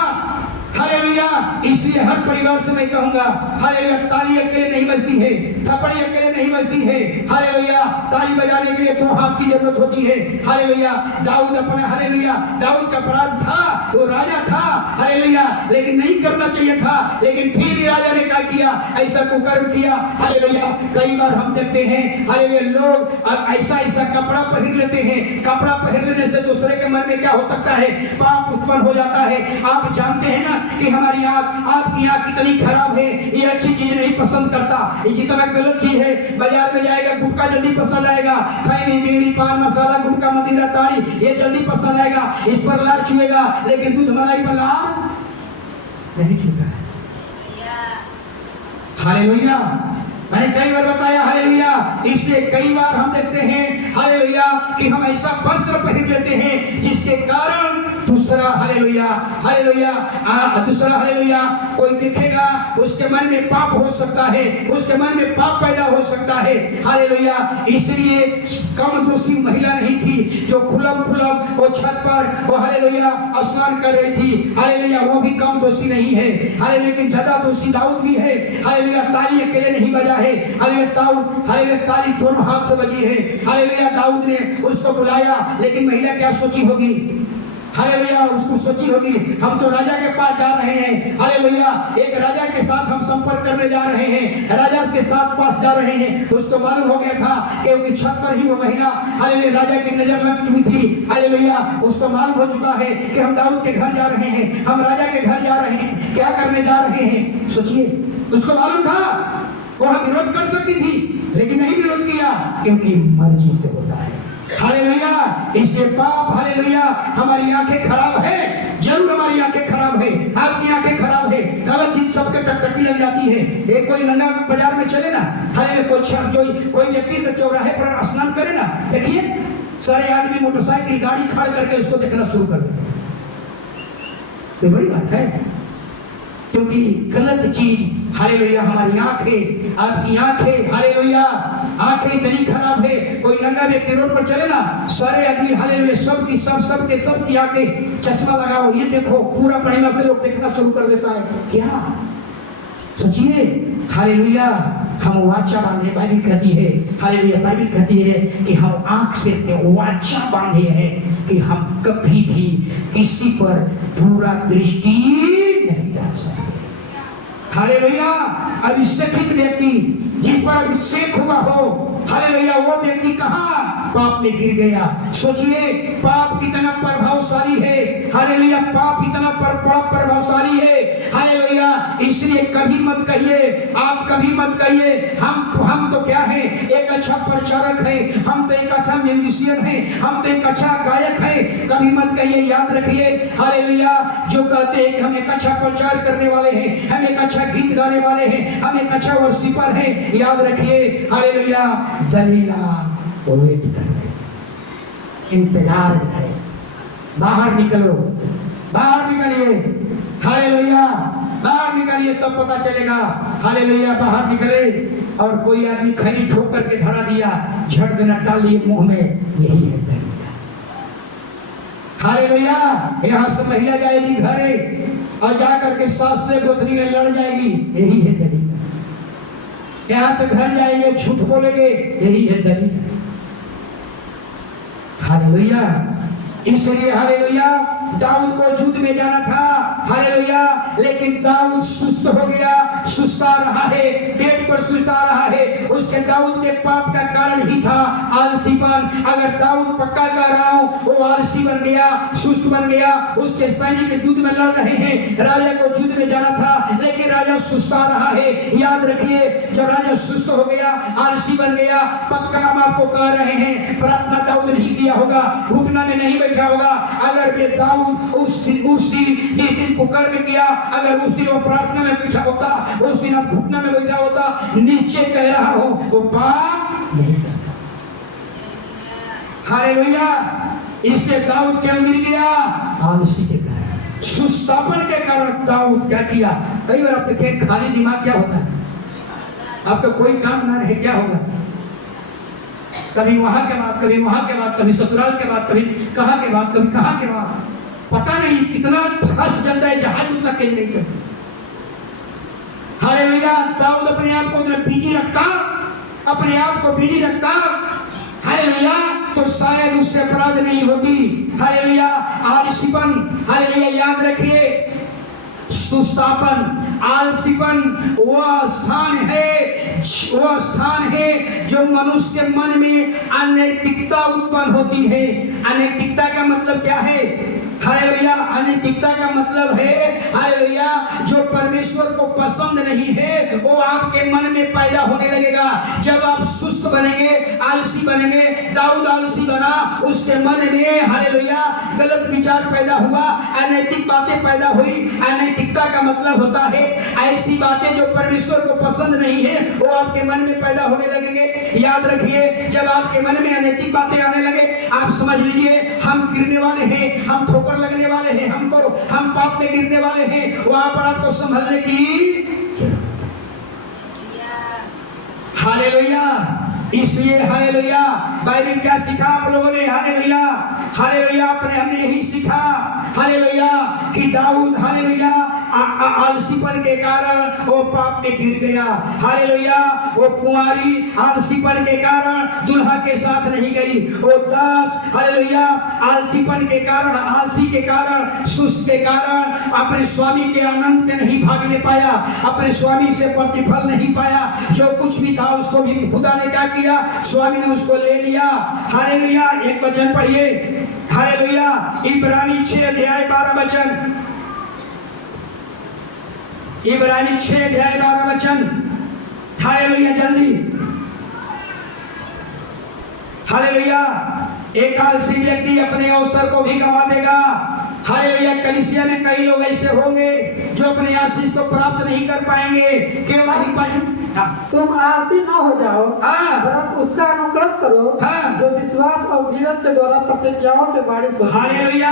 हालेलुया। इसलिए हर परिवार से मैं कहूंगा, हालेलुया, ताली अकेले नहीं बजती है, थप्पड़ी अकेले नहीं बजती है। हालेलुया। ताली बजाने के लिए तो हाथ की जरूरत होती है। हालेलुया। दाऊद अपना, हालेलुया, दाऊद का अपराध था, वो राजा था। हालेलुया। लेकिन नहीं करना चाहिए था, लेकिन फिर भी राजा ने क्या किया? ऐसा कुकर्म किया। हालेलुया। कई बार हम देखते हैं हालेलुया लोग अब ऐसा ऐसा कपड़ा पहन लेते हैं, कपड़ा पहन लेने से दूसरे के मन में क्या हो सकता है, पाप उत्पन्न हो जाता है। आप जानते हैं ना कि हमारी आंख, आपकी आंख कितनी खराब है, ये अच्छी चीज नहीं पसंद करता, ये जितना गलत चीज है। बाजार में जाएगा गुटखा जल्दी पसंद आएगा, खैनी बीड़ी पान मसाला गुटखा मदिरा ताड़ी ये जल्दी पसंद आएगा, इस पर लार छुएगा, लेकिन दूध मलाई पर लार नहीं छूता है। हालेलुया। मैंने कई बार बताया हालेलुया। इसलिए कई बार हम देखते हैं हालेलुया कि हम ऐसा वस्त्र पहन लेते हैं जिसके कारण दूसरा हालेलुया हालेलुया दूसरा हालेलुया कोई दिखेगा उसके मन में पाप हो सकता है, उसके मन में पाप पैदा हो सकता है। हालेलुया। इसलिए कम दोषी महिला नहीं थी जो खुलम वो छत पर वो हालेलुया स्नान कर रही थी। हालेलुया। वो भी कम दोषी नहीं है। हालेलुया। लेकिन ज्यादा दोषी दाऊद भी है। हालेलुया। ताली अकेले नहीं बजा है। हालेलुया। ताली दोनों हाथ से बजी है। हालेलुया। दाऊद ने उसको बुलाया, लेकिन महिला क्या सोची होगी? हालेलुया। उसको सोची होगी हम तो राजा के पास जा रहे हैं। हालेलुया। एक राजा के साथ हम संपर्क करने जा रहे हैं, राजा के साथ पास जा रहे हैं। उसको मालूम हो गया था कि उनकी छत पर ही वो महिला हालेलुया राजा की नजर लग चुकी थी। हालेलुया। उसको मालूम हो चुका है कि हम दाऊद के घर जा रहे हैं, हम राजा के घर जा रहे हैं, क्या करने जा रहे हैं। सोचिए, उसको मालूम था वह विरोध कर सकती थी, लेकिन नहीं विरोध किया क्योंकि मर्जी से होता है। हालेलुया। इसलिए पाप हालेलुया हमारी आंखें खराब है, जरूर हमारी आंखें खराब है, आपकी आंखें खराब है। गलत चीज सबके टकटकी लग जाती है। एक कोई नंगा बाजार में चले ना, हालेलुया कोई व्यक्ति तो चौराहे पर स्नान करे ना, देखिए सारे आदमी मोटरसाइकिल गाड़ी खड़ा करके उसको देखना शुरू कर देते। तो बड़ी बात है, क्योंकि गलत चीज हालेलुया हमारी आंखें, आपकी आंखें हालेलुया आंखें इतनी खराब है। कोई नंगा व्यक्ति रोड पर चले ना, सारे आदमी हालेलुया सबकी आंखें चश्मा लगाओ, ये देखो पूरा महिमा से लोग देखना शुरू कर देता है। क्या सोचिए हालेलुया। हम वाचा बांधे, बाइबल कहती है हालेलुया, बाइबल कहती है कि हम आंख से वाचा बांधे हैं कि हम कभी भी किसी पर बुरा दृष्टि नहीं डाल सकते। हालेलुया। अभिषेकित व्यक्ति जिस पर अभिषेक हुआ हो, हालेलुया, वो व्यक्ति कहाँ पाप में गिर गया। सोचिए पाप कितना प्रभावशाली है। हालेलुया। पाप इतना प्रभावशाली है। हालेलुया। इसलिए कभी मत कहिए, आप कभी मत कहिए हम तो क्या है, एक अच्छा प्रचारक है, हम तो एक अच्छा म्यूजिशियन है, हम तो एक अच्छा गायक है। कभी मत कहिए। याद रखिए हालेलुया, जो कहते हैं कि हम एक अच्छा प्रचार करने वाले हैं, हम एक अच्छा गीत गाने वाले हैं, हम एक अच्छा वर्शिपर हैं, याद रखिए हालेलुया दलीला वेट कर रहे, इंतजार है। बाहर निकलो, बाहर निकलिए। हालेलुया। बाहर निकलिए तब पता चलेगा। हालेलुया। बाहर निकले और कोई आदमी खैनी ठोक करके धरा दिया, झट देना डाल लिए मुंह में, यही है दलीला। हालेलुया। यहाँ से महिला जाएगी घरे और जाकर के सास से गोतनी में लड़ जाएगी, यही है दलीला। यहाँ से घर जाएंगे झूठ बोलेंगे, यही है दलील। हालेलुया। इसलिए हालेलुया दाऊद को युद्ध में जाना था। हालेलुया। लेकिन दाऊद सुस्त हो गया, सुस्ता रहा है, पेट पर सुस्ता रहा है। उसके दाऊद के पाप का कारण ही था आलसीपन। अगर दाऊद पक्का कह रहा हूं वो आलसी बन गया, सुस्त बन गया। उसके सैनिक युद्ध में लड़ रहे हैं, राजा को युद्ध में जाना था, लेकिन राजा सुस्ता रहा है। याद रखिए, जब राजा सुस्त हो गया, आलसी बन गया, पक्का हम आपको कह रहे हैं, प्रार्थना दाऊद नहीं किया होगा, घुटना में नहीं बैठा होगा। अगर ये दाऊद उस दिन पुकार में किया, अगर उस दिन वो प्रार्थना में बैठा होता, उस दिन आप घुटना में बैठा होता, नीचे कह रहा हो वो पाप नहीं करता। हालेलुया। इससे दाऊद क्यों गिर गया? आलसी के कारण, सुस्तापन के कारण दाऊद क्या किया। कई बार आप देखें खाली दिमाग क्या होता है, आपका कोई काम ना रहे क्या होगा, कभी वहां के बाद, कभी वहां के बाद, कभी ससुराल के बाद, कभी कहां के बाद, कभी कहां के बाद, पता नहीं कितना फंस जाता है, जहाज उतना कहीं नहीं चलता। हालेलुया। दाऊद अपने आप को बिजी रखता, अपने आप को बिजी रखता, हालेलुया, तो शायद उससे अपराध नहीं होती। हालेलुया। आलसीपन, हालेलुया, याद रखिए, सुस्तापन, आलसीपन वह स्थान है जो मनुष्य के मन में अनैतिकता उत्पन्न होती है। अनैतिकता का मतलब क्या है? हालेलुया। अनैतिकता का मतलब है हालेलुया जो परमेश्वर को पसंद नहीं है वो आपके मन में पैदा होने लगेगा। जब आप सुस्त बनेंगे, आलसी बनेंगे, दाऊद आलसी बना, उसके मन में हालेलुया गलत विचार पैदा हुआ, अनैतिक बातें पैदा हुई। अनैतिकता का मतलब होता है ऐसी बातें जो परमेश्वर को पसंद नहीं है वो आपके मन में पैदा होने लगेंगे। याद रखिए, जब आपके मन में अनैतिक बातें आने लगे, आप समझ लीजिए हम गिरने वाले हैं, हम ठोकर लगने वाले हैं, हम पाप में गिरने वाले हैं। वहां पर आपको संभलने की हालेलुया। इसलिए हालेलुया बाइबल क्या सीखा आप लोगों ने? हालेलुया हालेलुया हमने यही सीखा हालेलुया कि दाऊद हालेलुया आलसीपन के कारण वो पाप में गिर गया। हालेलुया वो कुंवारी आलसीपन के कारण दुल्हा के साथ नहीं गई। वो दास हालेलुया आलसीपन के कारण, आलसी के कारण, सुस्त के कारण अपने स्वामी के आनंद में नहीं भागने पाया, अपने स्वामी से प्रतिफल नहीं पाया। जो कुछ भी था उसको भी खुदा ने क्या किया? स्वामी ने उसको ले लिया। हालेलुया। एक वचन पढ़िए हालेलुया इब्रानी 6 अध्याय 12 वचन। इब्रानी 6 अध्याय 12 वचन। हालेलुया जल्दी। हालेलुया। एक आलसी व्यक्ति अपने अवसर को भी गंवा देगा। हालेलुया। कलीसिया में कई लोग ऐसे होंगे जो अपने आशीष को प्राप्त नहीं कर पाएंगे। केवल तुम आलसी ना हो जाओ, उसका अनुकरण करो जो विश्वास और धीरज के द्वारा प्रतिज्ञाओं के बारिश हो। हालेलुया।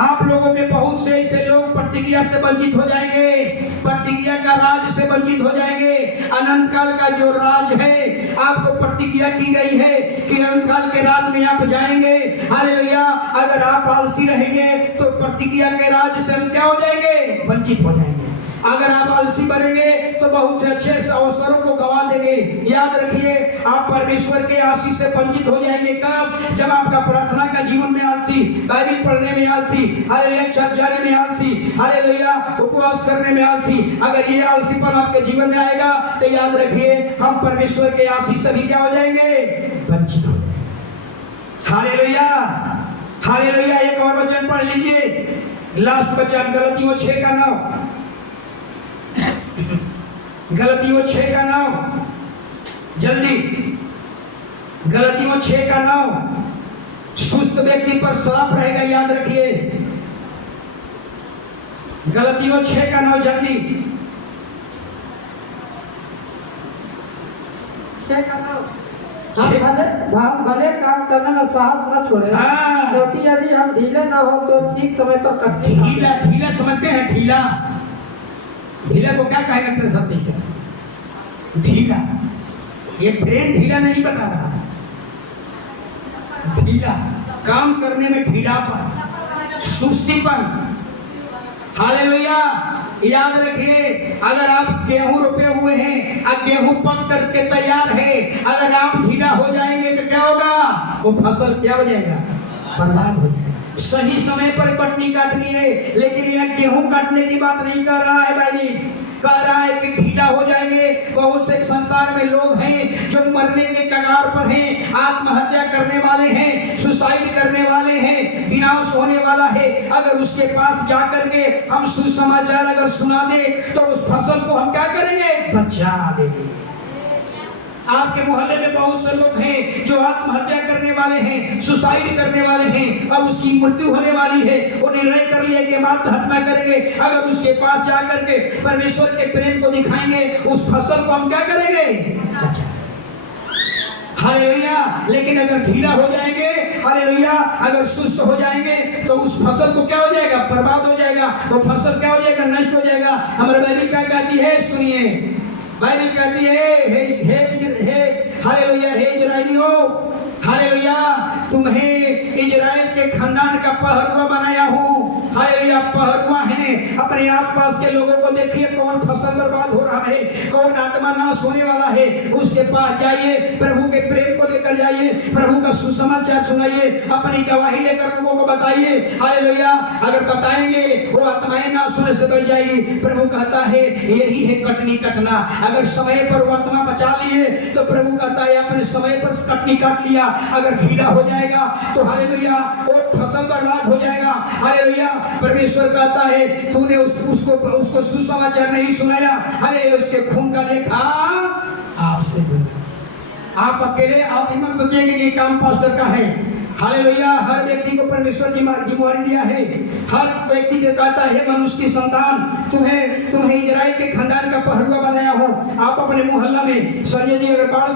आप लोगों में बहुत से ऐसे लोग प्रतिज्ञा से वंचित हो जाएंगे, प्रतिज्ञा का राज से वंचित हो जाएंगे। अनंत काल का जो राज है, आपको प्रतिज्ञा की गई है कि अनंत काल के राज में आप जाएंगे। हालेलुया। अगर आप आलसी रहेंगे तो प्रतिज्ञा के राज से हम क्या हो जाएंगे? वंचित हो जाएंगे। अगर आप आलसी बनेंगे तो बहुत से अच्छे अवसरों को गंवा देंगे। याद रखिए, आप परमेश्वर के आशीष से वंचित हो जाएंगे। कब? जब आपका प्रार्थना का जीवन में आलसी, बाइबल पढ़ने में आलसी, हालेलुया चर्च जाने में आलसी, हालेलुया उपवास करने में आलसी, अगर ये आलसीपन आपके जीवन में आएगा तो याद रखिए हम परमेश्वर के आशीष से भी क्या हो जाएंगे? वंचित हो जाएंगे। Hallelujah hallelujah. एक और वचन पढ़ लीजिए, लास्ट वचन गलतियों 6 का 9। गलतियों 6 का 9 जल्दी। गलतियों 6 का 9। सुस्त व्यक्ति पर श्राप रहेगा, याद रखिए। गलतियों 6 का 9 जल्दी। 6 का 9। हम भले काम करने में साहस न छोड़े, क्योंकि यदि हम ढीले न हो तो ठीक समय पर कटनी। ढीला समझते हैं? ढीला को क्या कहेंगे? प्रशासनिक ढीला। ये ब्रेन ढीला नहीं बता रहा, ढीला काम करने में ढीलापन, सुस्तीपन। हालेलुया। याद रखिए, अगर आप गेहूं रोपे हुए हैं और गेहूं पक करके तैयार है, अगर आप ढीला हो जाएंगे तो क्या होगा? वो फसल क्या हो जाएगा? बर्बाद हो जाएगा। सही समय पर कटनी काटनी है, लेकिन यह गेहूं काटने की बात नहीं कर रहा है भाई। कह रहा है कि ढीला हो जाएंगे। बहुत से संसार में लोग हैं जो मरने के कगार पर हैं, आत्महत्या करने वाले हैं, सुसाइड करने वाले हैं, विनाश होने वाला है। अगर उसके पास जाकर के हम सुसमाचार अगर सुना दे तो उस फसल को हम क्या करेंगे? बचा देंगे। आपके मोहल्ले में बहुत से लोग हैं जो आत्महत्या करने वाले हैं, सुसाइड करने वाले हैं, अब उसकी मृत्यु होने वाली है। वो निर्णय कर लिया कि हम आत्महत्या करेंगे। अगर उसके पास जाकर के परमेश्वर के प्रेम को दिखाएंगे, उस फसल को हम क्या करेंगे? हालेलुया। लेकिन अगर ढीला हो जाएंगे, हालेलुया अगर सुस्त हो जाएंगे तो उस फसल को क्या हो जाएगा? बर्बाद हो जाएगा। वो फसल क्या हो जाएगा? नष्ट हो जाएगा। हमारी बाइबल क्या कहती है? सुनिए, बाइबल कहती है हालेलुया हे इजराइलियों, हालेलुया तुम्हें इजराइल के खानदान का पहरुआ बनाया हूँ। हालेलुया पहरुआ है। अपने आसपास के लोगों को देखिए कौन फसल बर्बाद हो रहा है, कौन आत्मा नाश होने वाला है उसके पास जाइए, प्रभु के प्रेम को लेकर जाइए, प्रभु का सुसमाचार सुनाइए, अपनी गवाही लेकर लोगों को बताइए। हालेलुया। अगर बताएंगे वो आत्माएं नाश होने से बच जाएगी। प्रभु कहता है यही है कटनी कटना। अगर समय पर वो आत्मा बचा लिए तो प्रभु कहता है अपने समय पर कटनी काट लिया। अगर ढीला हो जाएगा तो हालेलुया वो फसल बर्बाद हो जाएगा। हालेलुया। परमेश्वर कहता है तूने उसको सुसमाचार नहीं सुनाया, हालेलुया, उसके खून का लेखा आपसे दूंगा। आप अकेले आप हिम्मत सोचिएंगे कि काम पास्टर का है। हालेलुया। हर व्यक्ति को परमेश्वर की जिम्मेवारी दिया है। हर व्यक्ति के कहता है मनुष्य की संतान तुम्हें इजराइल के खानदान का पहरुआ बनाया हो। आप अपने मोहल्ला में संजय जी अगर बाढ़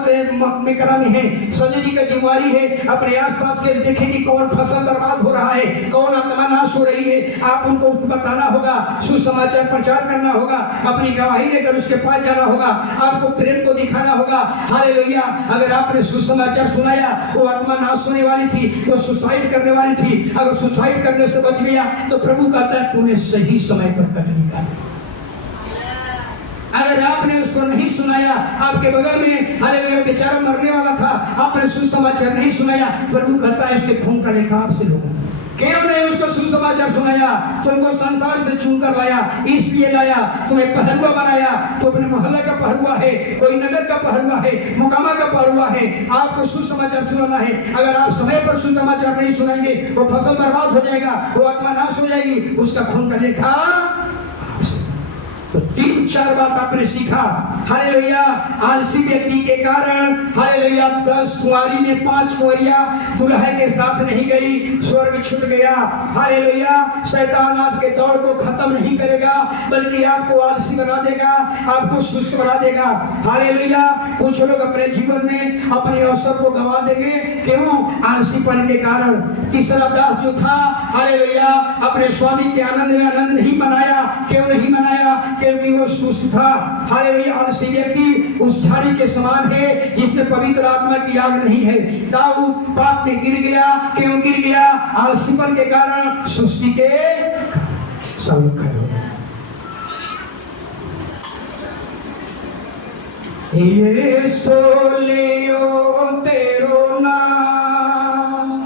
में करा में है, संजय जी का जिम्मेवारी है अपने आसपास के देखें कि कौन फसल बर्बाद हो रहा है, कौन आत्मा नाश हो रही है। आप उनको बताना होगा, सुसमाचार प्रचार करना होगा, अपनी गवाही लेकर उसके पास जाना होगा, आपको प्रेम को दिखाना होगा। हालेलुया। अगर आपने सुसमाचार सुनाया, वो आत्मा नाश होने वाली थी, वो सुसाइड करने वाली थी, अगर सुसाइड करने से बच गया तो प्रभु कहता है तूने सही समय पर कटनी काटी। अगर आपने उसको नहीं सुनाया, आपके बगल में हालेलुया बेचारा मरने वाला था, आपने सुसमाचार नहीं सुनाया, प्रभु कहता है इसके खून का लेखा आपसे लूंगा। क्यों नहीं उसको सुसमाचार सुनाया? तुमको संसार से चुन कर लाया, इसलिए लाया, तुम्हें पहरुआ बनाया। तो अपने मोहल्ले का पहरुआ है, कोई नगर का पहरुआ है, मुकामा का पहरुआ है, आपको सुसमाचार सुनाना है। अगर आप समय पर सुसमाचार नहीं सुनाएंगे वो फसल बर्बाद हो जाएगा, वो आत्मा नाश हो जाएगी, उसका खून का लेखा। तो 3-4 बात आपने सीखा। हालेलुया। आलसी व्यक्ति के कारण हालेलुया 10 कुंवारी में 5 कुंवरियां दुल्हे के साथ नहीं गई, स्वर्ग छूट गया। हालेलुया। शैतान आपके दौड़ को खत्म नहीं करेगा, बल्कि आपको आलसी बना देगा, आपको सुस्त बना देगा। हालेलुया। कुछ लोग अपने जीवन में अपने अवसर को गंवा देंगे, क्यों? आलसीपन के कारण। तीसरा दास जो था हालेलुया अपने स्वामी के आनंद में आनंद नहीं मनाया। क्यों नहीं मनाया? क्योंकि वो सुस्त था। हालेलुया। आलसी व्यक्ति उस झाड़ी के समान है जिसमें पवित्र आत्मा की आग नहीं है। दाऊद पाप में गिर गया। क्यों गिर गया? आलसीपन के कारण, सुस्ती के सब खड़े हो गए। ये सोलियो तेरो नाम